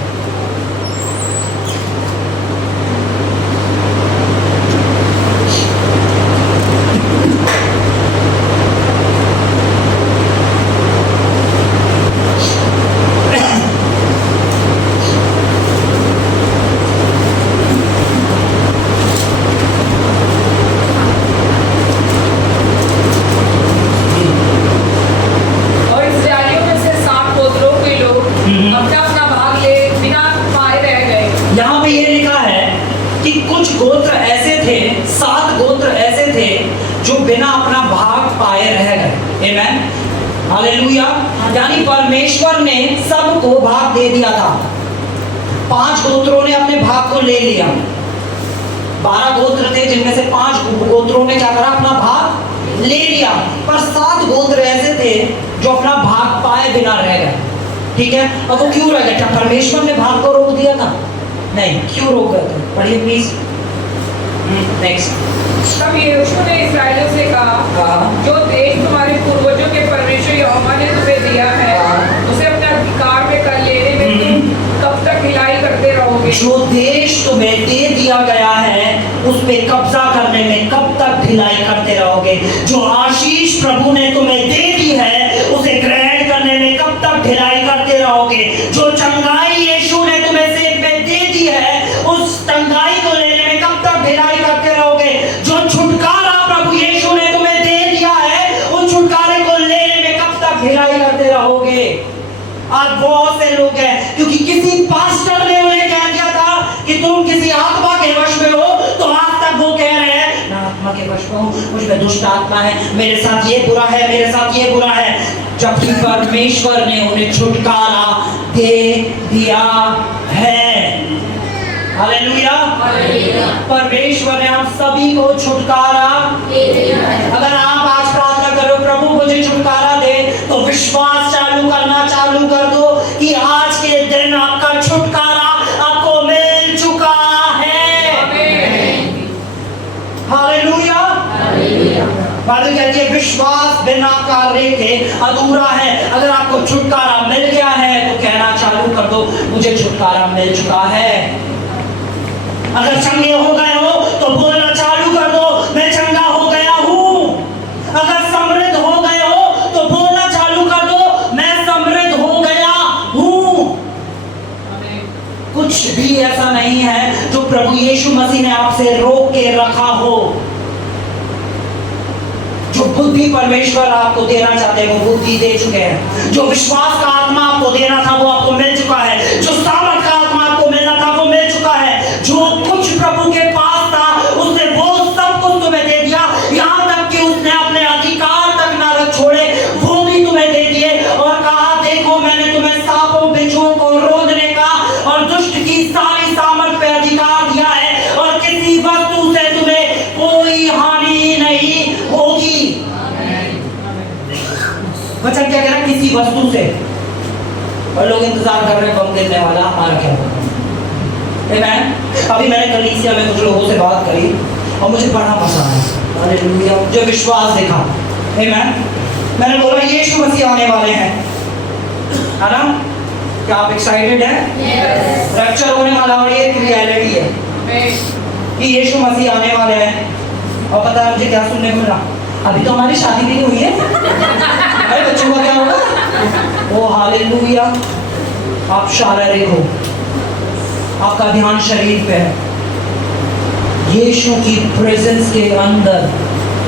हालेलुया। यानी परमेश्वर ने सबको भाग दे दिया था। 5 गोत्रों ने अपने भाग को ले लिया। 12 गोत्र थे जिनमें से 5 गोत्रों ने क्या करा, अपना भाग ले लिया। पर 7 गोत्र ऐसे थे जो अपना भाग पाए बिना रह गए। ठीक है, अब वो क्यों रह गए? क्या परमेश्वर ने भाग को रोक दिया था? नहीं, क्यों रोक गए थे? पढ़िए प्लीज। नेक्स्ट। तब यहोशू ने इस्राएलियों से कहा, जो देश तुम्हारे पूर्वजों के परमेश्वर यहोवा ने तुम्हें दिया है, उसे अपने अधिकार में कर लेने में तुम कब तक ढिलाई करते रहोगे? जो देश तुम्हें दे दिया गया है उस पे कब्जा करने में कब तक ढिलाई करते रहोगे? जो आशीष प्रभु ने तुम्हें दे दी है उसे ग्रहण करने में कब तक ढिलाई करते रहोगे? जो चंगाई यीशु ने तुम्हें सेठ में दे दी है उस चंगाई को लेने में कब तक ढिलाई करते रहोगे? जो छुटकारा प्रभु यीशु ने तुम्हें दे दिया है उस छुटकारे को लेने में कब तक ढिलाई करते रहोगे? आज बहुत से लोग हैं, क्योंकि किसी पास्टर ने उन्हें कह दिया था कि तुम किसी आत्मा के वश में हो, तो आज तक वो कह रहे हैं मैं आत्मा के वश में हूं, मुझ में दुष्ट आत्मा है, मेरे साथ ये बुरा है, मेरे साथ ये बुरा है, जबकि परमेश्वर ने उन्हें छुटकारा दे दिया है। हालेलुया। परमेश्वर ने हम सभी को छुटकारा दे दिया है। अगर आप आज प्रार्थना करो प्रभु मुझे छुटकारा दे, तो विश्वास चालू करना चालू कर दो कि आज के दिन आपका छुटकारा आपको मिल चुका है। हालेलुया। बाइबल कहती है विश्वास बिना कार्य के अधूरा है। अगर आपको छुटकारा मिल गया है तो कहना चालू कर दो मुझे छुटकारा मिल चुका है। अगर चंगे हो गए हो तो बोलना चालू कर दो मैं चंगा हो गया हूं। अगर समृद्ध हो गए हो तो बोलना चालू कर दो मैं समृद्ध हो गया हूं। कुछ भी ऐसा नहीं है जो प्रभु यीशु मसीह ने आपसे रोक के रखा हो। जो बुद्धि परमेश्वर आपको देना चाहते हैं वो बुद्धि दे चुके हैं। जो विश्वास का आत्मा आपको देना था वो आपको मिल चुका है। जो सामर्थ का आत्मा आपको मिलना था वो मिल चुका है। जो कुछ प्रभु के पास था उसने वो सब कुछ तुम्हें दे दिया, यहाँ तक कि उसने अपने अधिकार तक ना रख छोड़े वो भी तुम्हें दे दिए और कहा देखो मैंने तुम्हें सांपों बिच्छुओं को रोकने का और दुष्ट की सारी सामर्थ पे अधिकार दिया है और किसी वस्तु से तुम्हें कोई हानि नहीं होगी। वचन क्या कह रहा है? किसी वस्तु से। और लोग इंतजार कर रहे हैं बम गिरने वाला, हमारा क्या होगा? अभी मैंने कलीसिया में कुछ लोगों से बात करी और मुझे बड़ा मजा आया। हालेलुया। जो विश्वास देखा, मैंने बोला यीशु मसीह आने वाले हैं, है ना? क्या आप एक्साइटेड हैं? रैप्चर होने वाला और ये रियलिटी है कि यीशु मसीह आने वाले हैं। और पता है मुझे क्या सुनने को मिला? अभी तो हमारी शादी भी नहीं हुई है। अरे बच्चों का क्या होगा? ओ हालेलुया। आप शारीरिक हो, आपका ध्यान शरीर पे है। यीशु की प्रेजेंस के अंदर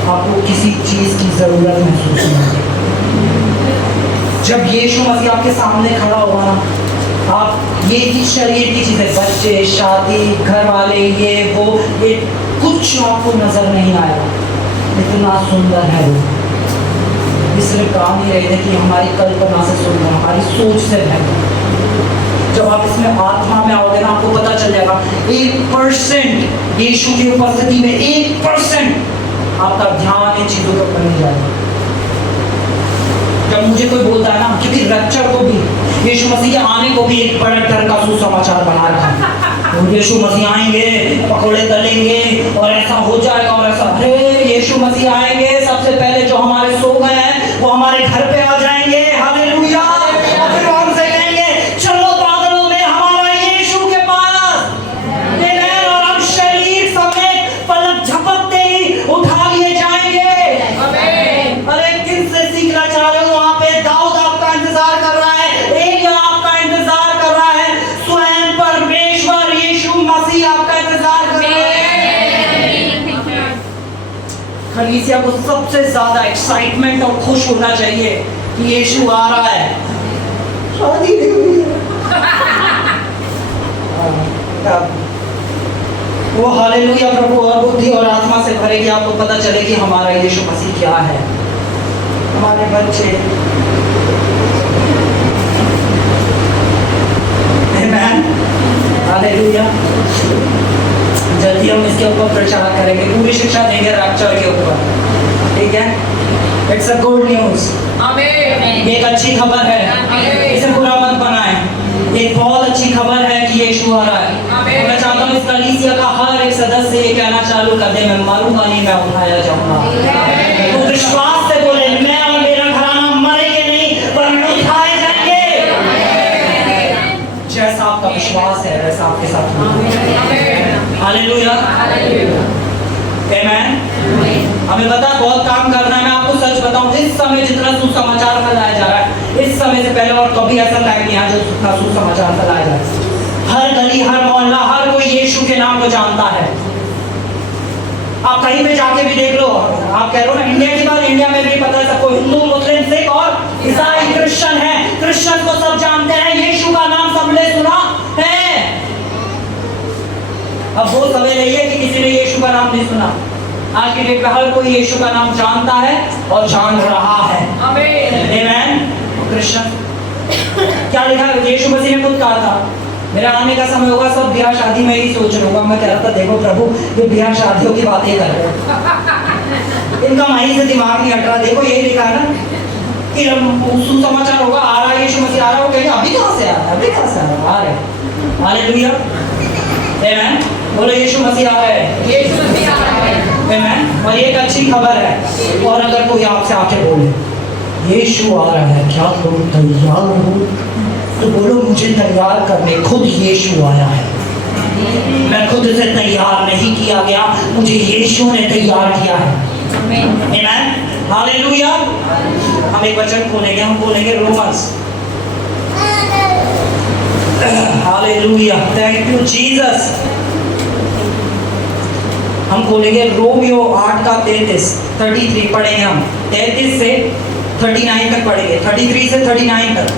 आपको किसी चीज की जरूरत महसूस नहीं होगी। जब यीशु मसीह आपके सामने खड़ा होगा ना, आप ये की शरीर की चीजें, बच्चे, शादी, घर वाले, ये वो, ये कुछ आपको नजर नहीं आएगा। इतना सुंदर है वो। इसलिए काम ही रहे थे कि हमारी कल्पना से सुंदर, हमारी सोच से बेहतर। जब आप इसमें आत्मा में आओगे ना, आपको पता चल जाएगा 1% यीशु की उपस्थिति में 1% आपका ध्यान इन चीजों के ऊपर नहीं जाएगा। जब मुझे कोई बोलता है ना, क्योंकि रैप्चर को भी, यीशु मसीह के आने को भी एक बड़ा डर का सुसमाचार बना रखा है। और यीशु मसीह आएंगे, पकौड़े तलेंगे और ऐसा हो जाएगा और ऐसा। अरे यीशु मसीह आएंगे, सबसे पहले जो हमारे सो गए हैं वो हमारे घर पे आ जाएंगे। हालेलुया। फिर वो हमसे कहेंगे चलो बादलों में हमारा यीशु के पास। और हम शरीर समेत पलक झपकते ही उठा लिए जाएंगे। अरे किससे सीखना चाह रहे हो? वहां पे दाऊद आपका इंतजार कर रहा है, एलिया आपका इंतजार कर रहा है, स्वयं परमेश्वर यीशु मसीह आपका इंतजार कर रहा है। कलीसिया को सबसे ज्यादा एक्साइटमेंट और खुश होना चाहिए कि यीशु आ रहा है। शादी नहीं हुई है। वो हालेलुया प्रभु और बुद्धि और आत्मा से भरेगी। आपको पता चले कि हमारा यीशु मसीह क्या है। हमारे बच्चे, आमेन, हालेलुया। जल्दी हम इसके ऊपर प्रचार करेंगे, पूरी शिक्षा देंगे रैप्चर के ऊपर, ठीक है? It's a good news. एक अच्छी खबर है, इसे बुरा मत बनाएं। एक बहुत अच्छी खबर है कि यीशु आ रहा है। मैं चाहता हूँ इस कलीसिया का हर एक सदस्य ये कहना चालू कर दे, मैं मरूंगा नहीं, मैं उठाया जाऊंगा। तो विश्वास से बोले, मैं और मेरा घराना मरेंगे नहीं पर उठाए जाएंगे। जैसा आपका विश्वास है वैसा आपके साथ होगा। हालेलुया, आमेन। हमें पता है बहुत काम करना है। मैं आपको सच बताऊं, इस समय जितना सुसमाचार फैलाया जा रहा है, इस समय से पहले और कभी ऐसा टाइम नहीं आया जो जितना सुसमाचार फैलाया जा रहा है। हर गली, हर मोहल्ला, हर कोई यीशु के नाम को जानता है। आप कहीं पे जाके भी देख लो। आप कह रहे हो ना इंडिया की बात, इंडिया में भी पता है सबको, हिंदू, मुस्लिम, सिख और ईसाई, क्रिश्चियन है। क्रिश्चियन को सब जानते हैं, यीशु का नाम सबने सुना है। अब वो समय नहीं है कि किसी ने यीशु का नाम नहीं सुना। आज की डेट में हर कोई यीशु का नाम जानता है और जान रहा है। आमेन। क्रिश्चियन क्या लिखा है? यीशु मसीह ने खुद कहा था, मेरा आने का समय होगा, सब ब्याह शादी में ही सोच लूंगा। मैं कह रहा था देखो प्रभु, ये ब्याह शादियों की बातें कर रहे हैं, इनका माही से दिमाग नहीं हट रहा। देखो यही लिखा है ना कि सुसमाचार होगा, आ रहा है यीशु मसीह, आ रहा है। अभी कहाँ से आ रहा है? अभी कहाँ से आ रहा है? आ रहे। हालेलुया, आमेन। बोलो यीशु मसीह आ रहे हैं। यीशु मसीह आ रहे हैं, आमेन। और ये एक अच्छी खबर है। और अगर कोई आपसे आके बोले यीशु आ रहा है, क्या तुम तैयार हो? तो बोलो मुझे तैयार करने खुद यीशु आया है। मैं खुद से तैयार नहीं किया गया, मुझे यीशु ने तैयार किया है। आमेन, हालेलुया। हम एक वचन खोलेंगे, हम बोलेंगे Romans. Hallelujah, thank you Jesus. हम खोलेंगे रोमियो 8 का 33 पढ़ेंगे हम। 33 से 39 तक पढ़ेंगे, 33 से 39 तक।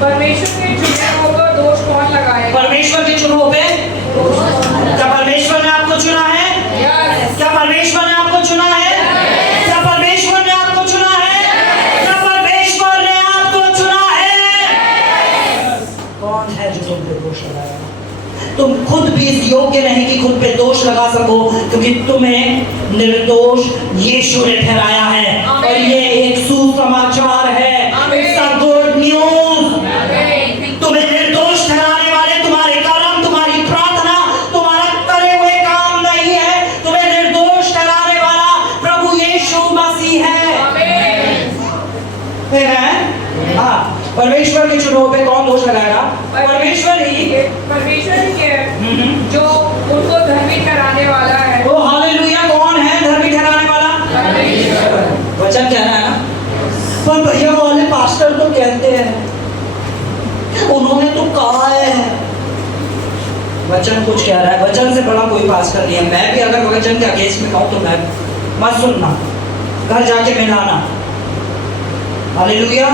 परमेश्वर के चुनाव को दोष कौन लगाएगा? परमेश्वर के चुनाव पे क्या परमेश्वर ने आपको चुना है? क्या परमेश्वर ने आपको चुना है? क्या परमेश्वर ने आपको चुना है? क्या परमेश्वर ने आपको चुना है? कौन है जो तुम पे दोष लगाएगा? तुम खुद भी इस योग्य नहीं कि खुद पे दोष लगा सको, क्योंकि तुम्हें निर्दोष यीशु ने ठहराया है। और ये एक सुसमाचार है, इट्स अ गुड न्यूज़। तुम्हें निर्दोष ठहराने वाले तुम्हारे कर्म, तुम्हारी प्रार्थना, तुम्हारा करे हुए काम नहीं है। तुम्हें निर्दोष ठहराने वाला प्रभु यीशु मसीह है। हाँ, परमेश्वर के चुनाव पे कौन दोष वचन कुछ कह रहा है, वचन से बड़ा कोई पास कर नहीं है। मैं भी अगर वचन के अगेंस्ट में कहूँ तो मैं मत सुनना, घर जाके मिलाना। हालेलुया।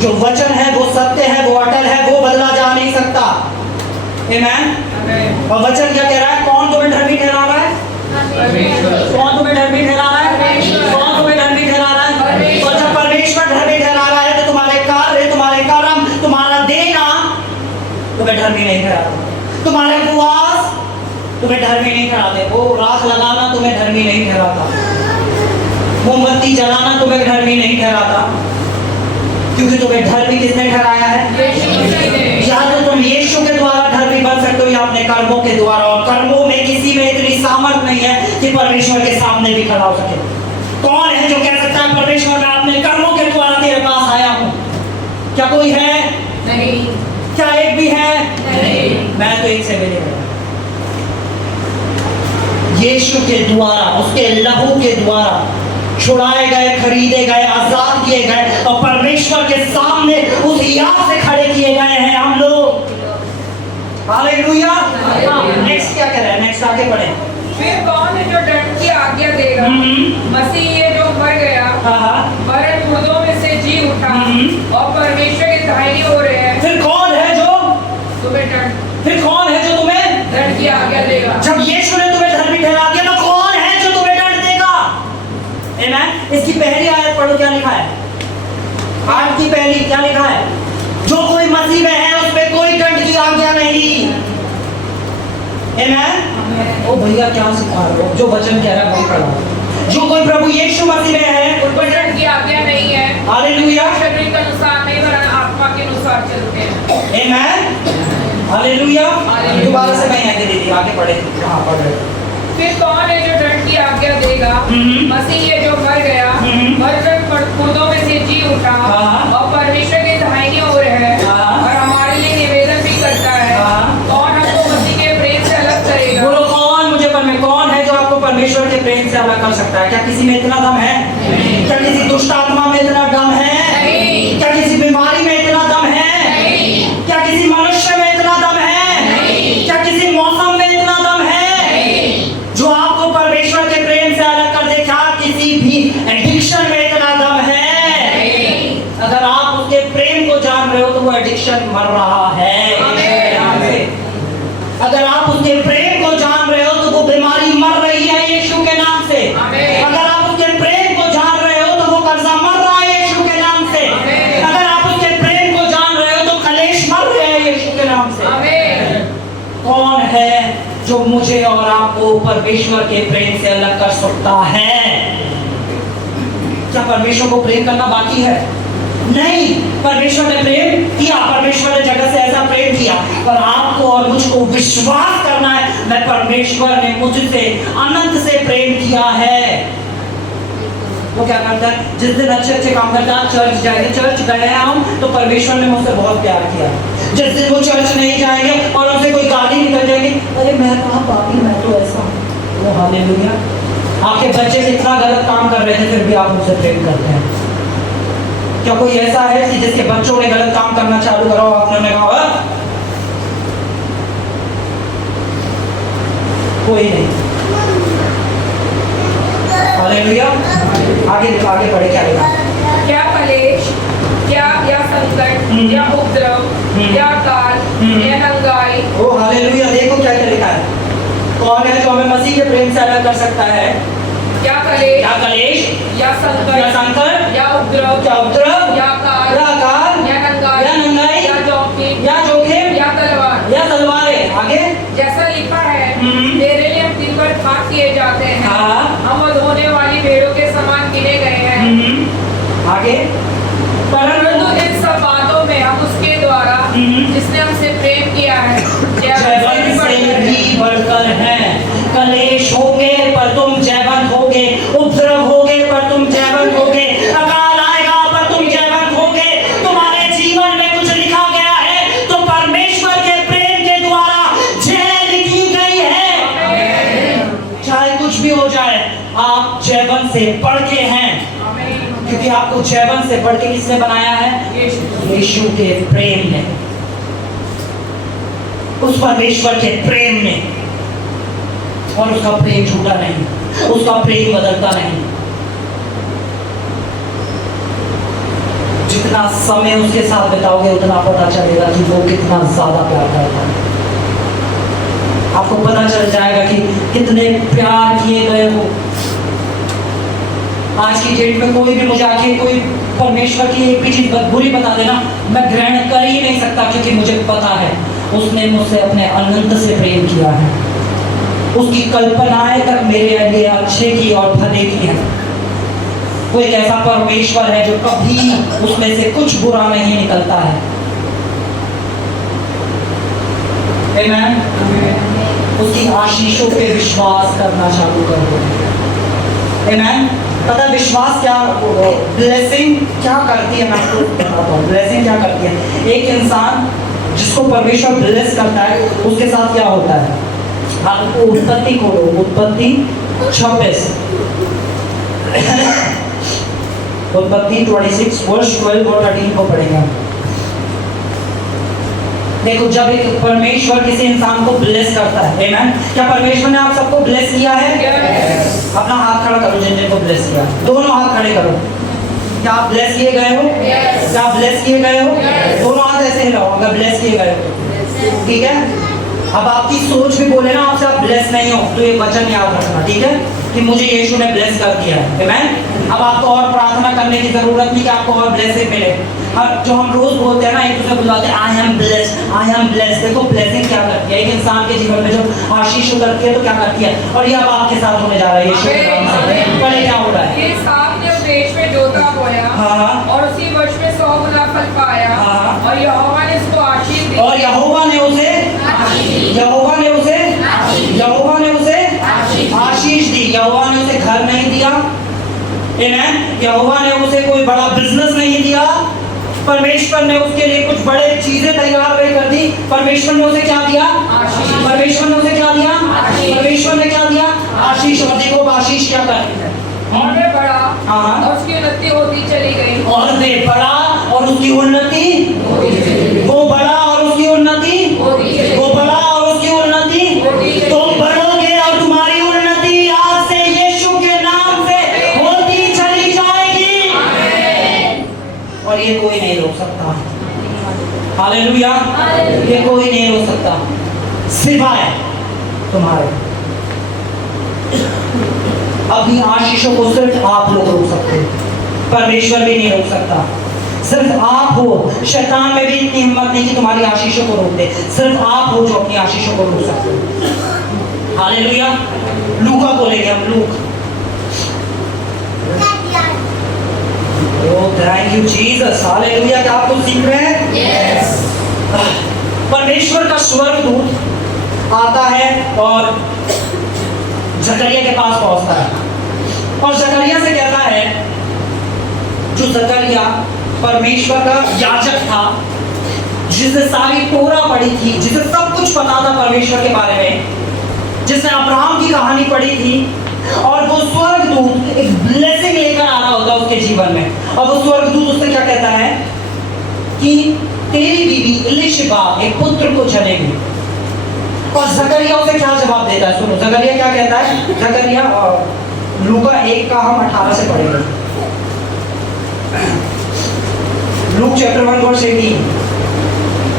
जो वचन है वो सत्य है, वो अटल है, वो बदला जा नहीं सकता। आमीन। और वचन क्या कह रहा है? कौन तुम्हें धर्मी ठहरा रहा है? कौन तुम्हें धर्मी ठहरा रहा है? कौन तुम्हें धर्मी ठहरा रहा है? और जब परमेश्वर धर्मी ठहरा रहा है तो तुम्हारे कार्य, तुम्हारे कर्म, तुम्हारा देना तुम्हें धर्मी नहीं ठहराता। तुम्हारे उपवास तुम्हें धर्मी नहीं ठहराते। वो राख लगाना तुम्हें धर्मी नहीं ठहराता। मोमबत्ती जलाना तुम्हें धर्मी नहीं ठहराता, क्योंकि तुम्हें धर्मी किसने ठहराया है? या तो तुम यीशु के द्वारा धर्मी बन सकते हो या अपने कर्मों के द्वारा। और कर्मों में किसी में इतनी सामर्थ नहीं है कि परमेश्वर के सामने भी खड़ा हो सके। कौन है जो कह सकता है परमेश्वर मैं अपने कर्मों के द्वारा तेरे पास आया हूँ? क्या कोई है? नहीं। क्या एक भी है? नहीं। मैं तो एक से मिले यीशु के द्वारा, उसके लहू के द्वारा छुड़ाए गए, खरीदे गए, आजाद किए गए और परमेश्वर के सामने उस याद से खड़े किए गए हैं हम लोग। हालेलुया। नेक्स्ट क्या कह रहे हैं? नेक्स्ट आगे बढ़े। फिर कौन है जो दंड की आज्ञा देगा? मसीह ये जो मर गया, मरण मुर्दों में से जी उठा और परमेश्वर के दाहिनी ओर है। फिर कौन है जो तुम्हें दंड, फिर कौन है जो तुम्हें दंड की आज्ञा देगा? जब यीशु ने तुम्हें धर्मी ठहरा दिया तो कौन है जो तुम्हें दंड देगा? आमीन। इसकी पहली आयत पढ़ो, क्या लिखा है? आयत की पहली क्या लिखा है? जो कोई मसीह में है उसमें कोई दंड की आज्ञा नहीं। आमीन। ओ भैया क्या सिखा रहे हो? जो वचन कह रहा है वही पढ़ो। जो कोई प्रभु यीशु मसीह में है उन पर दंड की आज्ञा नहीं है। हालेलुया। शरीर के अनुसार नहीं वरन आत्मा के अनुसार चलते हैं। आमीन। हालेलुया। दोबारा से मैं आगे दीदी आगे पढ़े। हाँ पढ़ रहे। फिर कौन है जो दंड की आज्ञा देगा? मसीह ये जो मर गया, मरण मुर्दों में से जी उठा और परमेश्वर के दाहिनी ओर है और हमारे लिए निवेदन भी करता है। कौन हमको मसीह के प्रेम से अलग करेगा? बोलो कौन मुझे कौन है जो आपको परमेश्वर के प्रेम से अलग कर सकता है? क्या किसी में इतना दम है? क्या किसी दुष्ट आत्मा में इतना दम है? नहीं। क्या किसी बीमारी में इतना दम है? नहीं। क्या किसी मनुष्य में इतना दम है? नहीं। क्या किसी मौसम में इतना दम है जो आपको परमेश्वर के प्रेम से अलग कर दे? क्या किसी भी एडिक्शन में इतना दम है? नहीं। अगर आप उसके प्रेम को जान रहे हो तो वो एडिक्शन मर रहा है। अगर आप उसके प्रेम को जान रहे हो तो वो बीमारी मर रही है यीशु के नाम से। अगर आप उसके प्रेम को जान रहे हो तो वो कर्जा मर रहा है यीशु के नाम से। अगर आप उसके प्रेम को जान रहे हो तो कलेश मर रहे हैं यीशु के नाम से। कौन है जो मुझे और आपको परमेश्वर के प्रेम से अलग कर सकता है? क्या परमेश्वर को प्रेम करना बाकी है? नहीं। परमेश्वर ने प्रेम किया, परमेश्वर ने जगत से ऐसा प्रेम किया, पर आपको और मुझको विश्वास करना है मैं परमेश्वर ने मुझसे अनंत से प्रेम किया है। वो क्या करता है? जिस दिन अच्छे अच्छे काम करता है, चर्च जाएंगे, चर्च गए हैं हम तो परमेश्वर ने मुझसे बहुत प्यार किया। जिस दिन वो चर्च नहीं जाएंगे और उनसे कोई गाली निकल जाएगी, अरे मैं कहाँ पापी, मैं तो ऐसा। वो हालेलुया। आपके बच्चे इतना गलत काम कर रहे थे फिर भी आप उनसे प्रेम करते हैं। क्या कोई ऐसा है कि जिसके बच्चों ने गलत काम करना चालू करा आपने कहा? कोई नहीं। हालेलुया। आगे आगे बढ़े। क्या लिखा? क्या कलेश, क्या या संकट, या उपद्रव, या काल, या नंगाई। ओ हालेलुया। देखो क्या क्या लिखा है। कौन है जो हमें मसीह के प्रेम से अलग कर सकता है? क्या कलेश, क्या कलेश, या संकट, या संकट, या उपद्रव, क्या उपद्रव, या काल, या नंगाई, या नंगाई, या जोखिम, या जोखिम, या तलवार, या तलवारें। आगे जैसा लिखा है तेरे लिए हम दिन भर खाक किए जाते हैं, हम धोने वाली भेड़ों के समान गिने गए हैं। आगे परंतु इन सब बातों में हम उसके द्वारा जिसने हमसे प्रेम किया है जयवंत से भी बढ़कर हैं। कलेश होगे पर तुम जयवंत होगे, उपद्रव होगे पर तुम जयवंत होगे, अकाल आएगा पर तुम जयवंत होगे। तुम्हारे जीवन में कुछ लिखा गया है तो परमेश्वर के प्रेम के द्वारा जय लिखी गई है। चाहे कुछ भी हो जाए आप जयवंत से बढ़ के हैं, क्योंकि आपको जयवंत से बढ़ के किसने बनाया है? यीशु के प्रेम ने। उस परमेश्वर के प्रेम में, और उसका प्रेम झूठा नहीं, उसका प्रेम बदलता नहीं। जितना समय उसके साथ बिताओगे उतना पता चलेगा कि वो कितना ज्यादा प्यार करता है। आपको पता चल जाएगा कि कितने प्यार किए गए हो। आज की डेट में कोई भी मुझे आके कोई परमेश्वर की एक भी चीज बुरी बता देना, मैं ग्रहण कर ही नहीं सकता, क्योंकि मुझे पता है उसने मुझसे अपने अनंत से प्रेम किया है। उसकी कल्पनाएं तक मेरे लिए अच्छे की और भले की है। वो एक ऐसा परमेश्वर है जो कभी उसमें से कुछ बुरा नहीं निकलता है। आमीन। उसकी आशीषों पे विश्वास करना चालू कर दो। आमीन। पता विश्वास क्या, ब्लेसिंग क्या करती है, मैं आपको बताता हूँ। ब्लेसिंग क्या करती है? एक इंसान जिसको परमेश्वर ब्लेस करता है उसके साथ क्या होता है? आप उत्पत्ति खोलो, उत्पत्ति 26, उत्पत्ति 26 वर्ष 12 और 13 को पढ़ेंगे। देखो, जब एक परमेश्वर किसी इंसान को ब्लेस करता है, आमीन। क्या परमेश्वर ने आप सबको ब्लेस किया है? Yes. अपना हाथ खड़ा करो जिन जिनको ब्लेस किया, दोनों हाथ खड़े करो। क्या आप ब्लेस किए गए हो? Yes. क्या आप ब्लेस किए गए हो? Yes. दोनों हाथ ऐसे हिलाओ अगर ब्लेस किए गए हो, ठीक है। अब आपकी सोच भी बोले ना आपसे आप ब्लेस नहीं हो, तो ये वचन याद रखना, ठीक है, कि मुझे यीशु ने ब्लेस कर दिया है। आमीन। अब आपको और प्रार्थना करने की जरूरत नहीं कि आपको और ब्लेसिंग मिले। और जो हम रोज बोलते हैं ना, एक दूसरे बुलाते हैं, I am blessed, I am blessed. देखो ब्लेसिंग क्या करती है, एक इंसान के जीवन में जब आशीष उतरती है तो क्या करती है, और ये अब आपके साथ होने जा रहा है। यीशु के नाम से पहले क्या हो रहा है? ये इसहाक ने उस देश में जोता बोया, हाँ। और उसी वर्ष में 100 गुना फल पाया, हाँ। और यहोवा ने इसको आशीष दी। और यहोवा ने उसे यहोवा ने उसे यहोवा ने उसे आशीष दी। यहोवा ने उसे घर नहीं दिया, आमीन। यहोवा ने उसे कोई बड़ा बिजनेस नहीं दिया। परमेश्वर ने उसके लिए कुछ बड़े चीजें तैयार नहीं कर दी। परमेश्वर ने उसे क्या दिया? आशीष। परमेश्वर ने उसे क्या दिया? आशीष। परमेश्वर ने क्या दिया? आशीष। और देखो आशीष क्या करती है, और वे बढ़ा, हाँ। और उसकी उन्नति होती चली गई। और वे बढ़ा और उसकी उन्नति, वो बढ़ा और उसकी उन्नति, वो बढ़ा और उसकी उन्नति। तुम बढ़ोगे और तुम्हारी उन्नति आज से यीशु के नाम से होती चली जाएगी, और ये कोई नहीं रोक सकता। हालेलुया। ये कोई नहीं रोक सकता सिवाय तुम्हारे। अपनी आशीषों को सिर्फ आप लोग रोक सकते हो, परमेश्वर भी नहीं रोक सकता। सिर्फ आप हो, शैतान में भी इतनी हिम्मत नहीं कि तुम्हारी आशीषों को रोक दे। सिर्फ आप हो जो अपनी आशीषों को रोक सकते हो। हालेलुया। लूका बोलेंगे हम, look. Oh thank you Jesus, hallelujah. क्या आप कुछ सीख रहे हैं? Yes. परमेश्वर का स्वर्गदूत आता है और जकरिया के पास पहुंचता है और जकरिया से कहता है, जो जकरिया परमेश्वर का याजक था, जिसने सारी तोरा पढ़ी थी, जिसे सब कुछ पता था परमेश्वर के बारे में, जिसने अब्राहम की कहानी पढ़ी थी, और वो स्वर्गदूत एक ब्लेसिंग लेकर आ रहा होता उसके जीवन में। और वो स्वर्गदूत उससे क्या कहता है कि तेरी बीवी इलिशबा एक पुत्र को जनेगी। और जकरिया उसे क्या जवाब देता है? सुनो जकरिया क्या कहता है। जकरिया लूका 1 का हम 18 से पढ़ेंगे। Luke chapter 1 verse 18।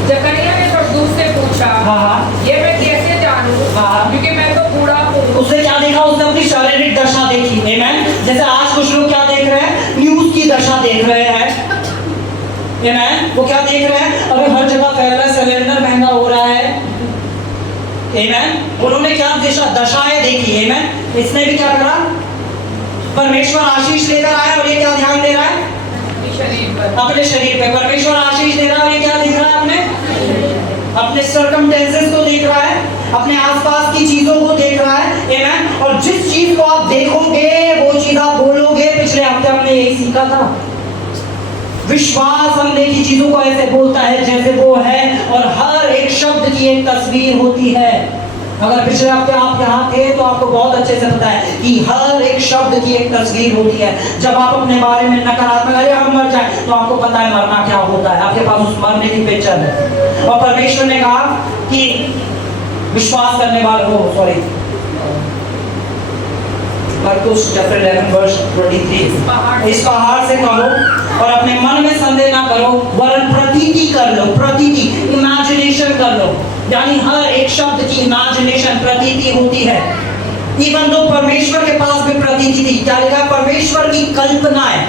जकरिया ने स्वर्गदूत से पूछा, हाँ। ये मैं कैसे जानूं, हाँ। क्योंकि मैं तो बूढ़ा हूँ। उसने क्या देखा? उसने अपनी शारीरिक दशा देखी। आमीन। जैसे आज कुछ लोग क्या देख रहे हैं? न्यूज की दशा देख रहे हैं। आमीन। वो क्या देख रहे हैं? अभी हर जगह फैल रहा है, सिलेंडर महंगा हो रहा है। आमीन। उन्होंने क्या दशाएं देखी। आमीन। इसने भी क्या करा? परमेश्वर आशीष लेकर आया और ये क्या ध्यान दे रहा है? शरीर पर, अपने शरीर पे परमेश्वर आशीष दे रहा है। और ये क्या देख रहा है? अपने सर्कमस्टेंसेस को देख रहा है, अपने आसपास की चीजों को देख रहा है। आमीन। और जिस चीज को आप देखोगे वो चीज आप बोलोगे। पिछले हफ्ते हमने यही सीखा था, विश्वास अनदेखी चीजों को ऐसे बोलता है जैसे वो है, और हर एक शब्द की एक तस्वीर होती है। अगर पिछले हफ्ते आप यहाँ थे तो आपको बहुत अच्छे से पता है कि हर एक शब्द की एक तस्वीर होती है। जब आप अपने बारे में नकारात्मक अरे हम मर जाए तो आपको पता है मरना क्या होता है, आपके पास उस मरने की पिक्चर है। और परमेश्वर ने कहा कि विश्वास करने वाले हो मरकुस चैप्टर 11 वर्स 23 इस पहाड़ से कहो और अपने मन में संदेह ना करो वरन प्रतीति कर लो, प्रतीति इमेजिनेशन कर लो, यानी हर एक शब्द की इमेजिनेशन प्रतीति होती है। इवन दो परमेश्वर के पास भी प्रतीति थी, क्या लिखा? परमेश्वर की कल्पना है,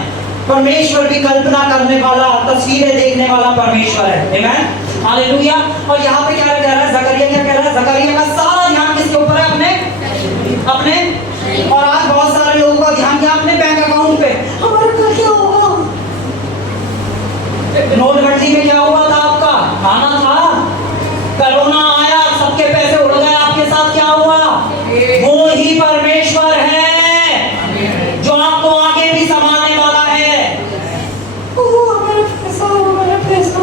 परमेश्वर की कल्पना करने वाला, तस्वीरें देखने वाला परमेश्वर है। आमीन, हालेलुया। और यहाँ पे क्या कह रहा है जकरिया, क्या कह रहा है? जकरिया का सारा ध्यान किसके ऊपर है? अपने और आज बहुत सारे लोगों का ध्यान क्या? अपने बैंक अकाउंट पे। हमारा क्या होगा? नोटबंदी में क्या हुआ था? आपका खाना था, कोरोना आया, सबके पैसे उड़ गए, आपके साथ क्या हुआ? वो ही परमेश्वर है जो आपको आगे भी संभालने वाला है। हमारा पैसा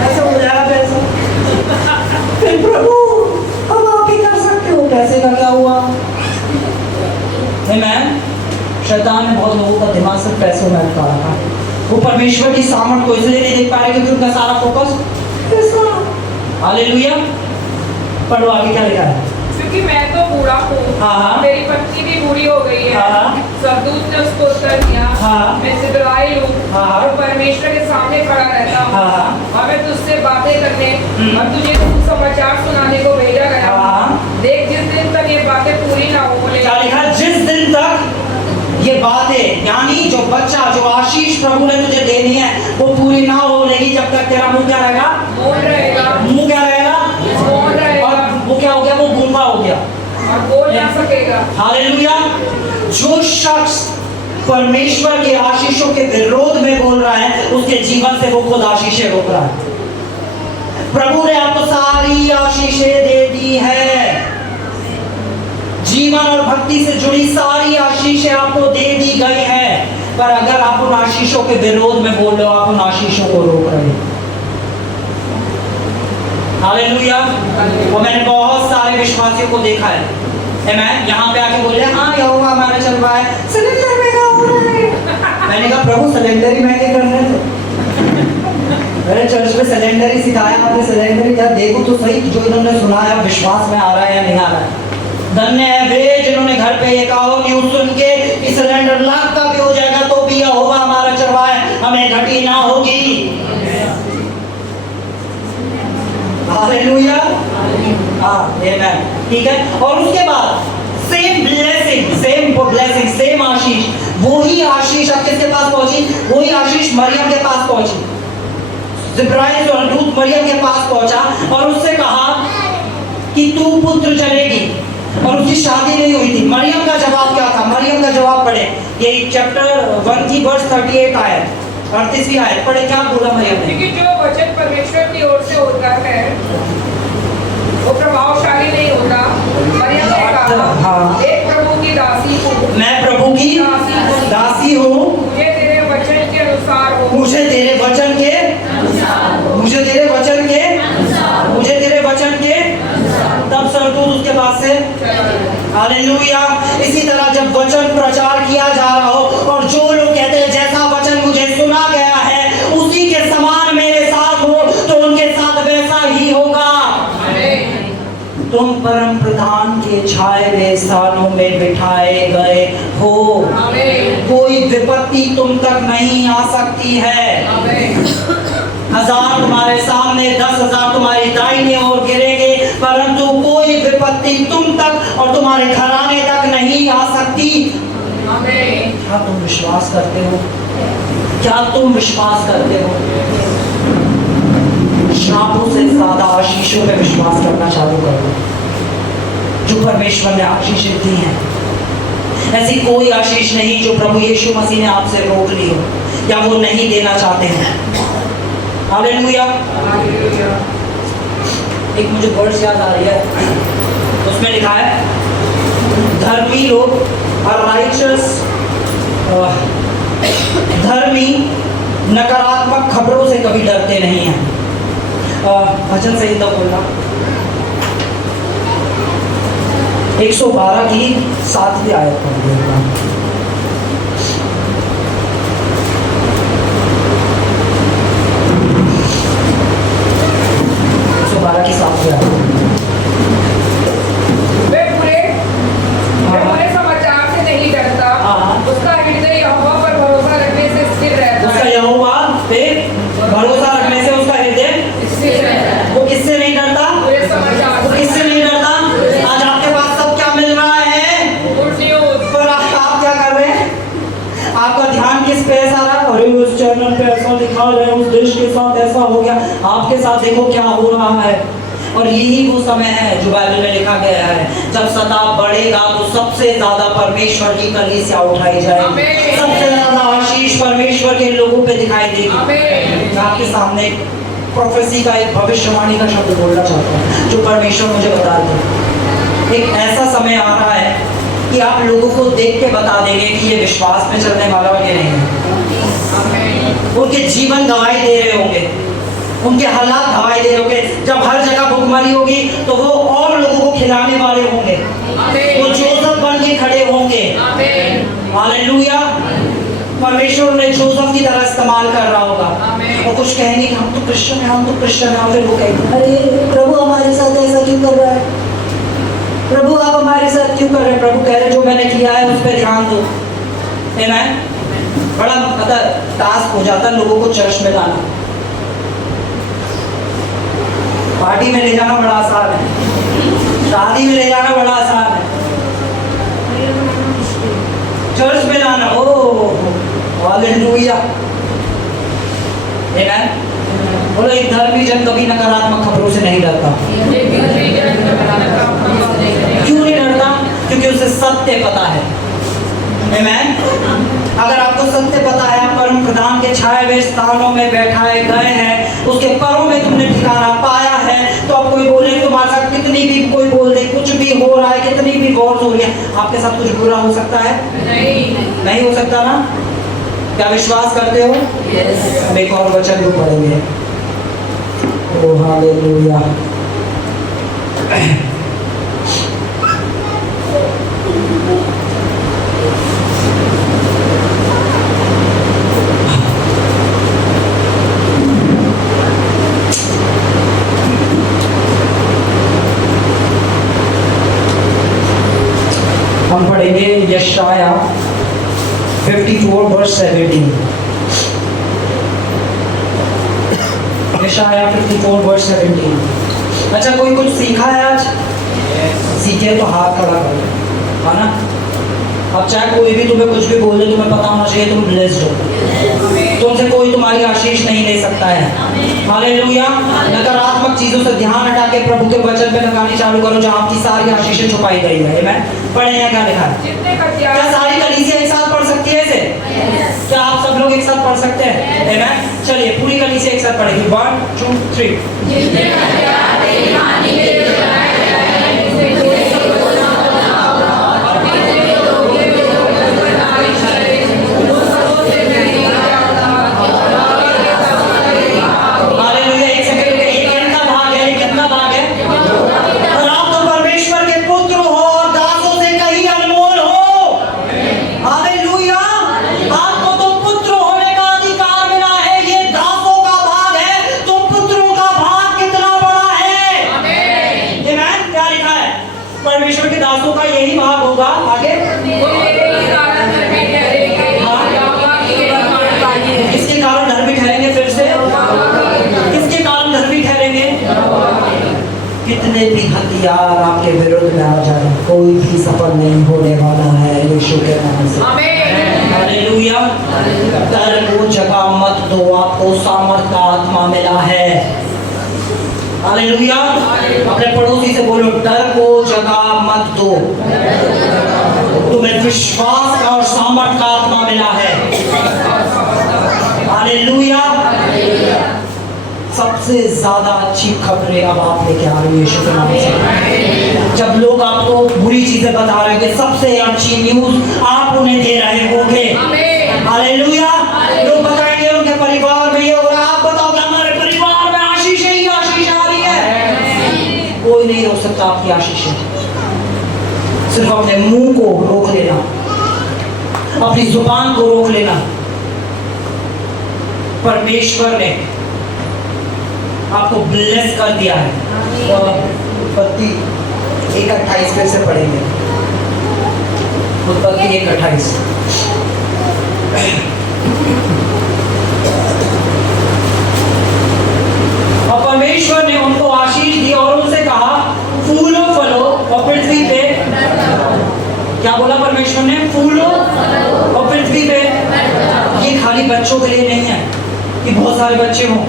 ऐसा हो जाएगा पैसा। फिर प्रभु अब आप ही कर सकते हो, पैसे का क्या हुआ? आमीन। शैतान ने बहुत लोगों का दिमाग सिर्फ पैसों में अटका रखा है। वो परमेश्वर की सामर्थ को इसलिए नहीं देख पा रहे क्योंकि उनका सारा फोकस पैसा। हालेलुया। पढ़ो आगे क्या लिखा है? क्योंकि मैं तो बूढ़ा हूँ, मेरी पत्नी भी बूढ़ी हो गई है। स्वर्गदूत ने उसको उत्तर दिया, मैं जिब्राइल हूँ और परमेश्वर के सामने खड़ा रहता हूँ और मैं तुझसे बातें करने और तुझे समाचार सुनाने को भेजा गया। देख, जिस दिन तक ये बातें पूरी ना हो, क्या लिखा? जिस दिन तक ये बातें, यानी जो बच्चा, जो आशीष प्रभु ने तुझे देनी है वो पूरी ना हो लेगी, जब तक तेरा मुंह क्या रहेगा? मौन रहेगा। मुंह क्या रहेगा? मौन रहेगा। और वो क्या हो गया? वो गूंगा हो गया और बोल ना सकेगा। हालेलुया। जो शख्स परमेश्वर के आशीषों के विरोध में बोल रहा है उसके जीवन से वो खुद आशीषें रोक रहा है। प्रभु ने आपको सारी आशीषें दे दी है, जीवन और भक्ति से जुड़ी सारी आशीषें आपको दे दी गई है, पर अगर आप उन आशीषों के विरोध में बोल रहे हो, आप उन आशीषों को रोक रहे हो। हालेलुया। और मैंने बहुत सारे विश्वासियों को देखा है, आमीन, यहाँ पे आके बोले हाँ यहोवा हमारा चल रहा है, सिलेंडर महंगा हो रहा है। मैंने कहा प्रभु सिलेंडर ही महंगे करने थे। मेरे चर्च में सिलेंडर ही सिखाया आपने, सिलेंडर ही क्या? देखो तो सही जो इन्होंने सुना है विश्वास में आ रहा है या नहीं आ रहा है। धन्य है वे जिन्होंने घर पे ये कहा हो न्यूज़ सुन के कि सिलेंडर लाख का भी हो जाएगा तो भी यहोवा हमारा चढ़वाए, हमें घटी ना होगी। हालेलुया। हाँ, आमीन, ठीक है। और उसके बाद सेम ब्लेसिंग, सेम आशीष, वही आशीष अब किसके पास पहुंची? वही आशीष मरियम के पास पहुंची। जिब्राइल और दूत मरियम के पास पहुंचा और उससे कहा कि तू पुत्र जनेगी, और उसकी शादी नहीं हुई थी। मरियम का जवाब क्या था? मरियम का जवाब पढ़े, ये चैप्टर 1 की वर्स 38 आयत, 38वीं आयत पढ़े, क्या बोला मरियम ने? क्योंकि जो वचन परमेश्वर की ओर से होता है वो प्रभावशाली नहीं होता। मरियम ने कहा, एक प्रभु की दासी हूँ, मैं प्रभु की दासी हूँ, मुझे तेरे वचन के अनुसार हो, मुझे तेरे वचन के तब सरदूत उसके पास से। हालेलुया। इसी तरह जब वचन प्रचार किया जा रहा हो और जो लोग कहते हैं जैसा वचन मुझे सुना गया है उसी के समान मेरे साथ हो, तो उनके साथ वैसा ही होगा। तुम परम प्रधान के छाए हुए स्थानों में बिठाए गए हो, कोई विपत्ति तुम तक नहीं आ सकती है। 1000 तुम्हारे सामने, 10,000 तुम्हारी दाहिनी ओर गिरेंगे, परंतु कोई विपत्ति तुम तक और तुम्हारे घराने तक नहीं आ सकती। क्या तुम विश्वास करते हो? क्या तुम विश्वास करते हो? श्रापों से ज्यादा आशीषों पे विश्वास करना चालू करो, जो परमेश्वर ने आशीषें दी हैं। ऐसी कोई आशीष नहीं जो प्रभु यीशु मसीह ने आपसे रोक ली हो या वो नहीं देना चाहते हैं। हालेलुया। एक मुझे वर्ड्स याद आ रही है, उसमें लिखा है धर्मी लोग और राइचस, धर्मी नकारात्मक खबरों से कभी डरते नहीं हैं। भजन संहिता बोलना 112 की 7वीं आयत पढ़िएगा। 112 की 7वीं आयत। वे बुरे समाचार से नहीं डरता, उसका हृदय यहोवा पर भरोसा रखने से स्थिर रहता उसका है। यहोवा पे भरोसा रखने से उसका हृदय स्थिर रहता है। वो किससे नहीं डरता? बुरे समाचार वो किससे नहीं डरता? आज आपके पास सब क्या मिल रहा है, गुड न्यूज, पर आप क्या कर रहे हैं? आपका ध्यान किस पे है सारा? अरे उस चैनल पे ऐसा दिखा रहे हैं, उस देश के साथ ऐसा हो गया, आपके साथ देखो क्या हो रहा है। और यही वो समय है जो बाइबल में लिखा गया है, जब सता बढ़ेगा तो सबसे ज्यादा परमेश्वर की कलीसिया उठाई जाएगी, आमीन। सबसे ज्यादा आशीष परमेश्वर के लोगों पे दिखाई देगी। आमीन। मैं आपके सामने एक प्रोफेसी का, एक भविष्यवाणी का शब्द बोलना चाहता हूँ जो परमेश्वर मुझे बता दे। एक ऐसा समय आ रहा है कि आप लोगों को देख के बता देंगे कि ये विश्वास में चलने वाला और ये नहीं है। आमीन। उनके जीवन गवाही दे रहे होंगे, उनके हालात गवाही दे रहे होंगे। जब हर जगह भुखमरी होगी तो वो और लोगों को खिलाने वाले होंगे, वो जोसेफ बन के खड़े होंगे। आमीन। हालेलुया। परमेश्वर ने जोसेफ की तरह इस्तेमाल कर रहा होगा। आमीन। और कुछ कहेंगे कि हम तो क्रिश्चियन हैं, हम तो क्रिश्चियन हैं। फिर वो कहेंगे अरे प्रभु हमारे साथ ऐसा क्यों कर रहा है, प्रभु आप हमारे साथ क्यों कर रहे हैं? प्रभु कह रहे जो मैंने किया है उस पर ध्यान दो। आमीन। बड़ा मतलब टास्क हो जाता है लोगों को चर्च में लाना। पार्टी में ले जाना बड़ा आसान है, शादी में ले जाना बड़ा आसान है, चर्च में लाना ओह हालेलुया। आमीन। बोलो एक धर्मी जन कभी नकारात्मक खबरों से नहीं डरता। क्यों नहीं डरता? क्योंकि उसे सत्य पता है। आमीन। अगर आपको सत्य पता है, आप परम प्रधान के छाए हुए स्थानों में बैठाए गए हैं, उसके पैरों में तुमने ठिकाना पाया है, तो अब कोई बोले तुम्हारे साथ कितनी भी कोई बोल दे, कुछ भी हो रहा है, कितनी भी गौर हो रही है, आपके साथ कुछ बुरा हो सकता है? नहीं हो सकता ना? क्या विश्वास करते हो? हम एक और वचन भी पढ़ेंगे। Oh hallelujah. हम पढ़ेंगे यशाया 54 वर्स 17। यशाया 54 वर्स 17। अच्छा कोई कुछ सीखा है आज? सीखे तो हाथ खड़ा करो, है ना? अब चाहे कोई भी तुम्हें कुछ भी बोल दे, तुम्हें पता होना चाहिए तुम ब्लेस्ड हो। तुमसे कोई तुम्हारी आशीष नहीं ले सकता है। हालेलुया। नकारात्मक चीजों से ध्यान हटा के प्रभु के वचन पे लगानी चालू करो, जहाँ आपकी सारी आशीषें छुपाई गई है। आमीन। पढ़े हैं क्या लिखा है? क्या सारी कलीसिया एक साथ पढ़ सकती है इसे? क्या आप सब लोग एक साथ पढ़ सकते हैं? आमीन। चलिए पूरी कलीसिया एक साथ पढ़ेगी। 1 2 3। हालेलुया। एक सेकंड रुकिए, ये कितना भाग है? ये कितना भाग है? और आप तो परमेश्वर के पुत्र हो और दासों से कहीं अनमोल हो। हालेलुया। आपको तो पुत्र होने का अधिकार मिला है, ये दासों का भाग है, तो पुत्रों का भाग कितना बड़ा है। आमीन। क्या लिखा है? परमेश्वर के दासों का यही भाग होगा। आगे किसके कारण धर्मी ठहरेंगे? फिर से किसके कारण धर्मी ठहरेंगे? कितने भी हथियार आपके विरुद्ध में आ जाए, कोई भी सफल नहीं होने वाला है यीशु के नाम से। हालेलुया। डर को जगह मत दो, आपको सामर्थ का आत्मा मिला है। हालेलुया। अपने पड़ोसी से बोलो डर को जगह मत दो, तुम्हें विश्वास का और सामर्थ का आत्मा मिला है। हालेलुया। सबसे ज्यादा अच्छी खबरें अब आप लेके आ रहे हो यीशु के नाम से। जब लोग आपको बुरी चीजें बता रहे होंगे, सबसे अच्छी न्यूज आप उन्हें दे रहे होंगे। हालेलुया। लोग बताएंगे उनके परिवार में ये हो रहा है, आप बताओगे हमारे परिवार में आशीष ही आशीष कोई नहीं रोक सकता आपकी आशीषें। सिर्फ अपने मुंह को रोक लेना, अपनी जुबान को रोक लेना। परमेश्वर ने आपको ब्लेस कर दिया है। उत्पत्ति 1:28 फिर से पढ़ेंगे। उत्पत्ति 1:28। और परमेश्वर ने उनको आशीष दी और उनसे कहा, फूलो फलो और पृथ्वी पे, क्या बोला परमेश्वर ने? फूलो और पृथ्वी पे। ये खाली बच्चों के लिए नहीं है कि बहुत सारे बच्चे हों।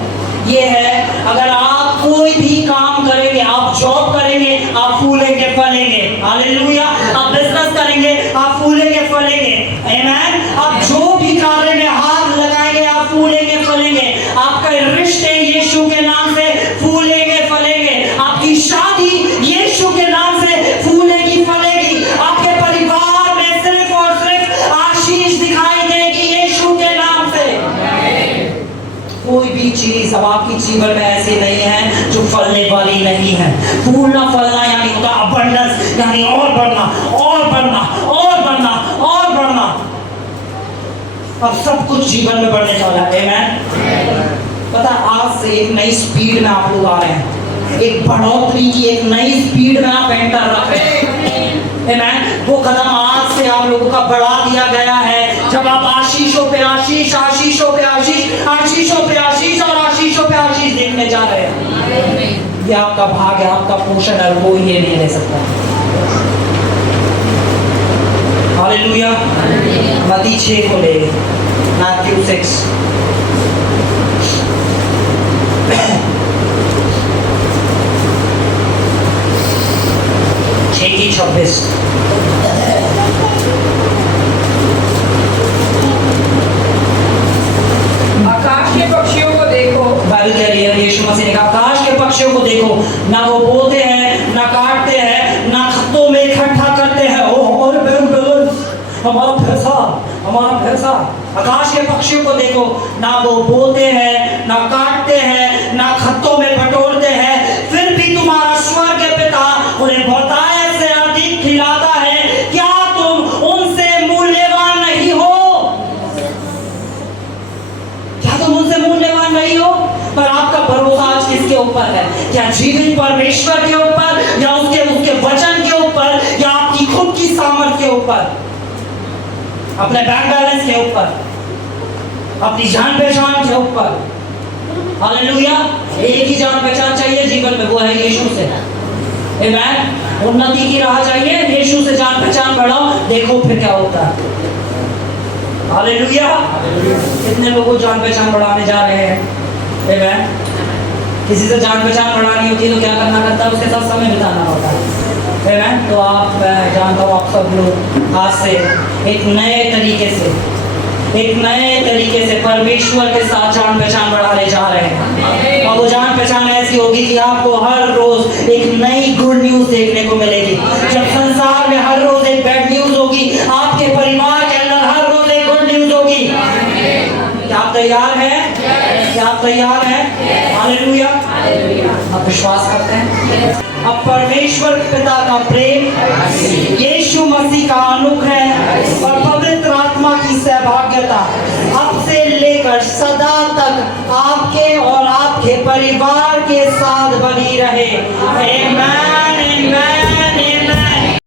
ये है, अगर आप कोई भी काम करेंगे, आप जॉब करेंगे, आप फूलेंगे फलेंगे। हालेलुया। आप बिजनेस करेंगे, आप फूलेंगे फलेंगे। आमीन। आप जो भी कार्य में हाथ लगाएंगे, आप फूलेंगे फलेंगे। आपका रिश्ते यीशु के नाम से फूलेंगे फलेंगे। आपकी शादी यीशु के नाम से फूलेगी फलेगी। आपके परिवार में सिर्फ और सिर्फ आशीष दिखाई देगी यीशु के नाम से। कोई भी चीज अब आपकी जीवन में ऐसी नहीं है जो फलने वाली नहीं है। फूलना फलना यानी होता अबंडेंस, यानी और बढ़ना और बढ़ना और बढ़ना और बढ़ना। अब सब कुछ जीवन में बढ़ने जा रहा है। आमीन। पता, आज से एक नई स्पीड में आप लोग आ रहे हैं। एक बढ़ोतरी की एक नई स्पीड में आप एंटर रख रहे हैं। आमीन। वो कदम आज से आप लोगों का बढ़ा दिया गया है, जब आप आशीषों पे आशीष, आशीषों पे आशीष, आशीषों पे आशीष और आशीषों पे आशीष देखने जा रहे हैं। ये आपका भाग है, आपका पोषण है, वो ये नहीं ले सकता। हालेलुया। मत्ती 6 को ले, मैथ्यू 6। 6:26। आकाश के पक्षियों को देखो। बाइबल कह रही है, यीशु मसीह ने कहा, आकाश के पक्षियों को देखो, ना वो बोते हैं, ना काटते हैं, ना खत्तों में इकट्ठा करते हैं। ओ और हमारा पैसा। आकाश के पक्षियों को देखो, ना वो बोते हैं, ना काटते हैं, ना खत्तों में बटोरते हैं, फिर भी तुम्हारा स्वर्ग के पिता उन्हें बहुतायत से अधिक खिलाता है। क्या तुम उनसे मूल्यवान नहीं हो? क्या तुम उनसे मूल्यवान नहीं हो? पर आपका भरोसा आज किसके ऊपर है? क्या जीवित परमेश्वर के ऊपर, या उसके वचन के ऊपर, या आपकी खुद की सामर्थ्य के ऊपर, अपने बैंक बैलेंस के ऊपर, अपनी जान पहचान के ऊपर? हालेलुया। एक ही जान पहचान चाहिए जीवन में, वो है यीशु से। आमीन। उन्नति की राह चाहिए, यीशु से जान पहचान बढ़ाओ, देखो फिर क्या होता है। हालेलुया। कितने लोगों जान पहचान बढ़ाने जा रहे हैं? आमीन। किसी से जान पहचान बढ़ानी होती है तो क्या करना पड़ता है? उसके साथ समय बिताना होता है। आमीन। तो आप, मैं जानता हूँ आप सब लोग आज से एक नए तरीके से परमेश्वर के साथ जान पहचान बढ़ाने जा रहे हैं। और वो जान पहचान ऐसी होगी कि आपको हर रोज एक नई गुड न्यूज देखने को मिलेगी। जब संसार में हर रोज एक बैड न्यूज होगी, आपके परिवार के अंदर हर रोज एक गुड न्यूज होगी। क्या आप तैयार हैं? क्या आप तैयार हैं? हालेलुया। आप विश्वास करते हैं? अब परमेश्वर पिता का प्रेम, यीशु मसीह का अनुग्रह और पवित्र आत्मा की सहभागिता अब से लेकर सदा तक आपके और आपके परिवार के साथ बनी रहे। आमीन।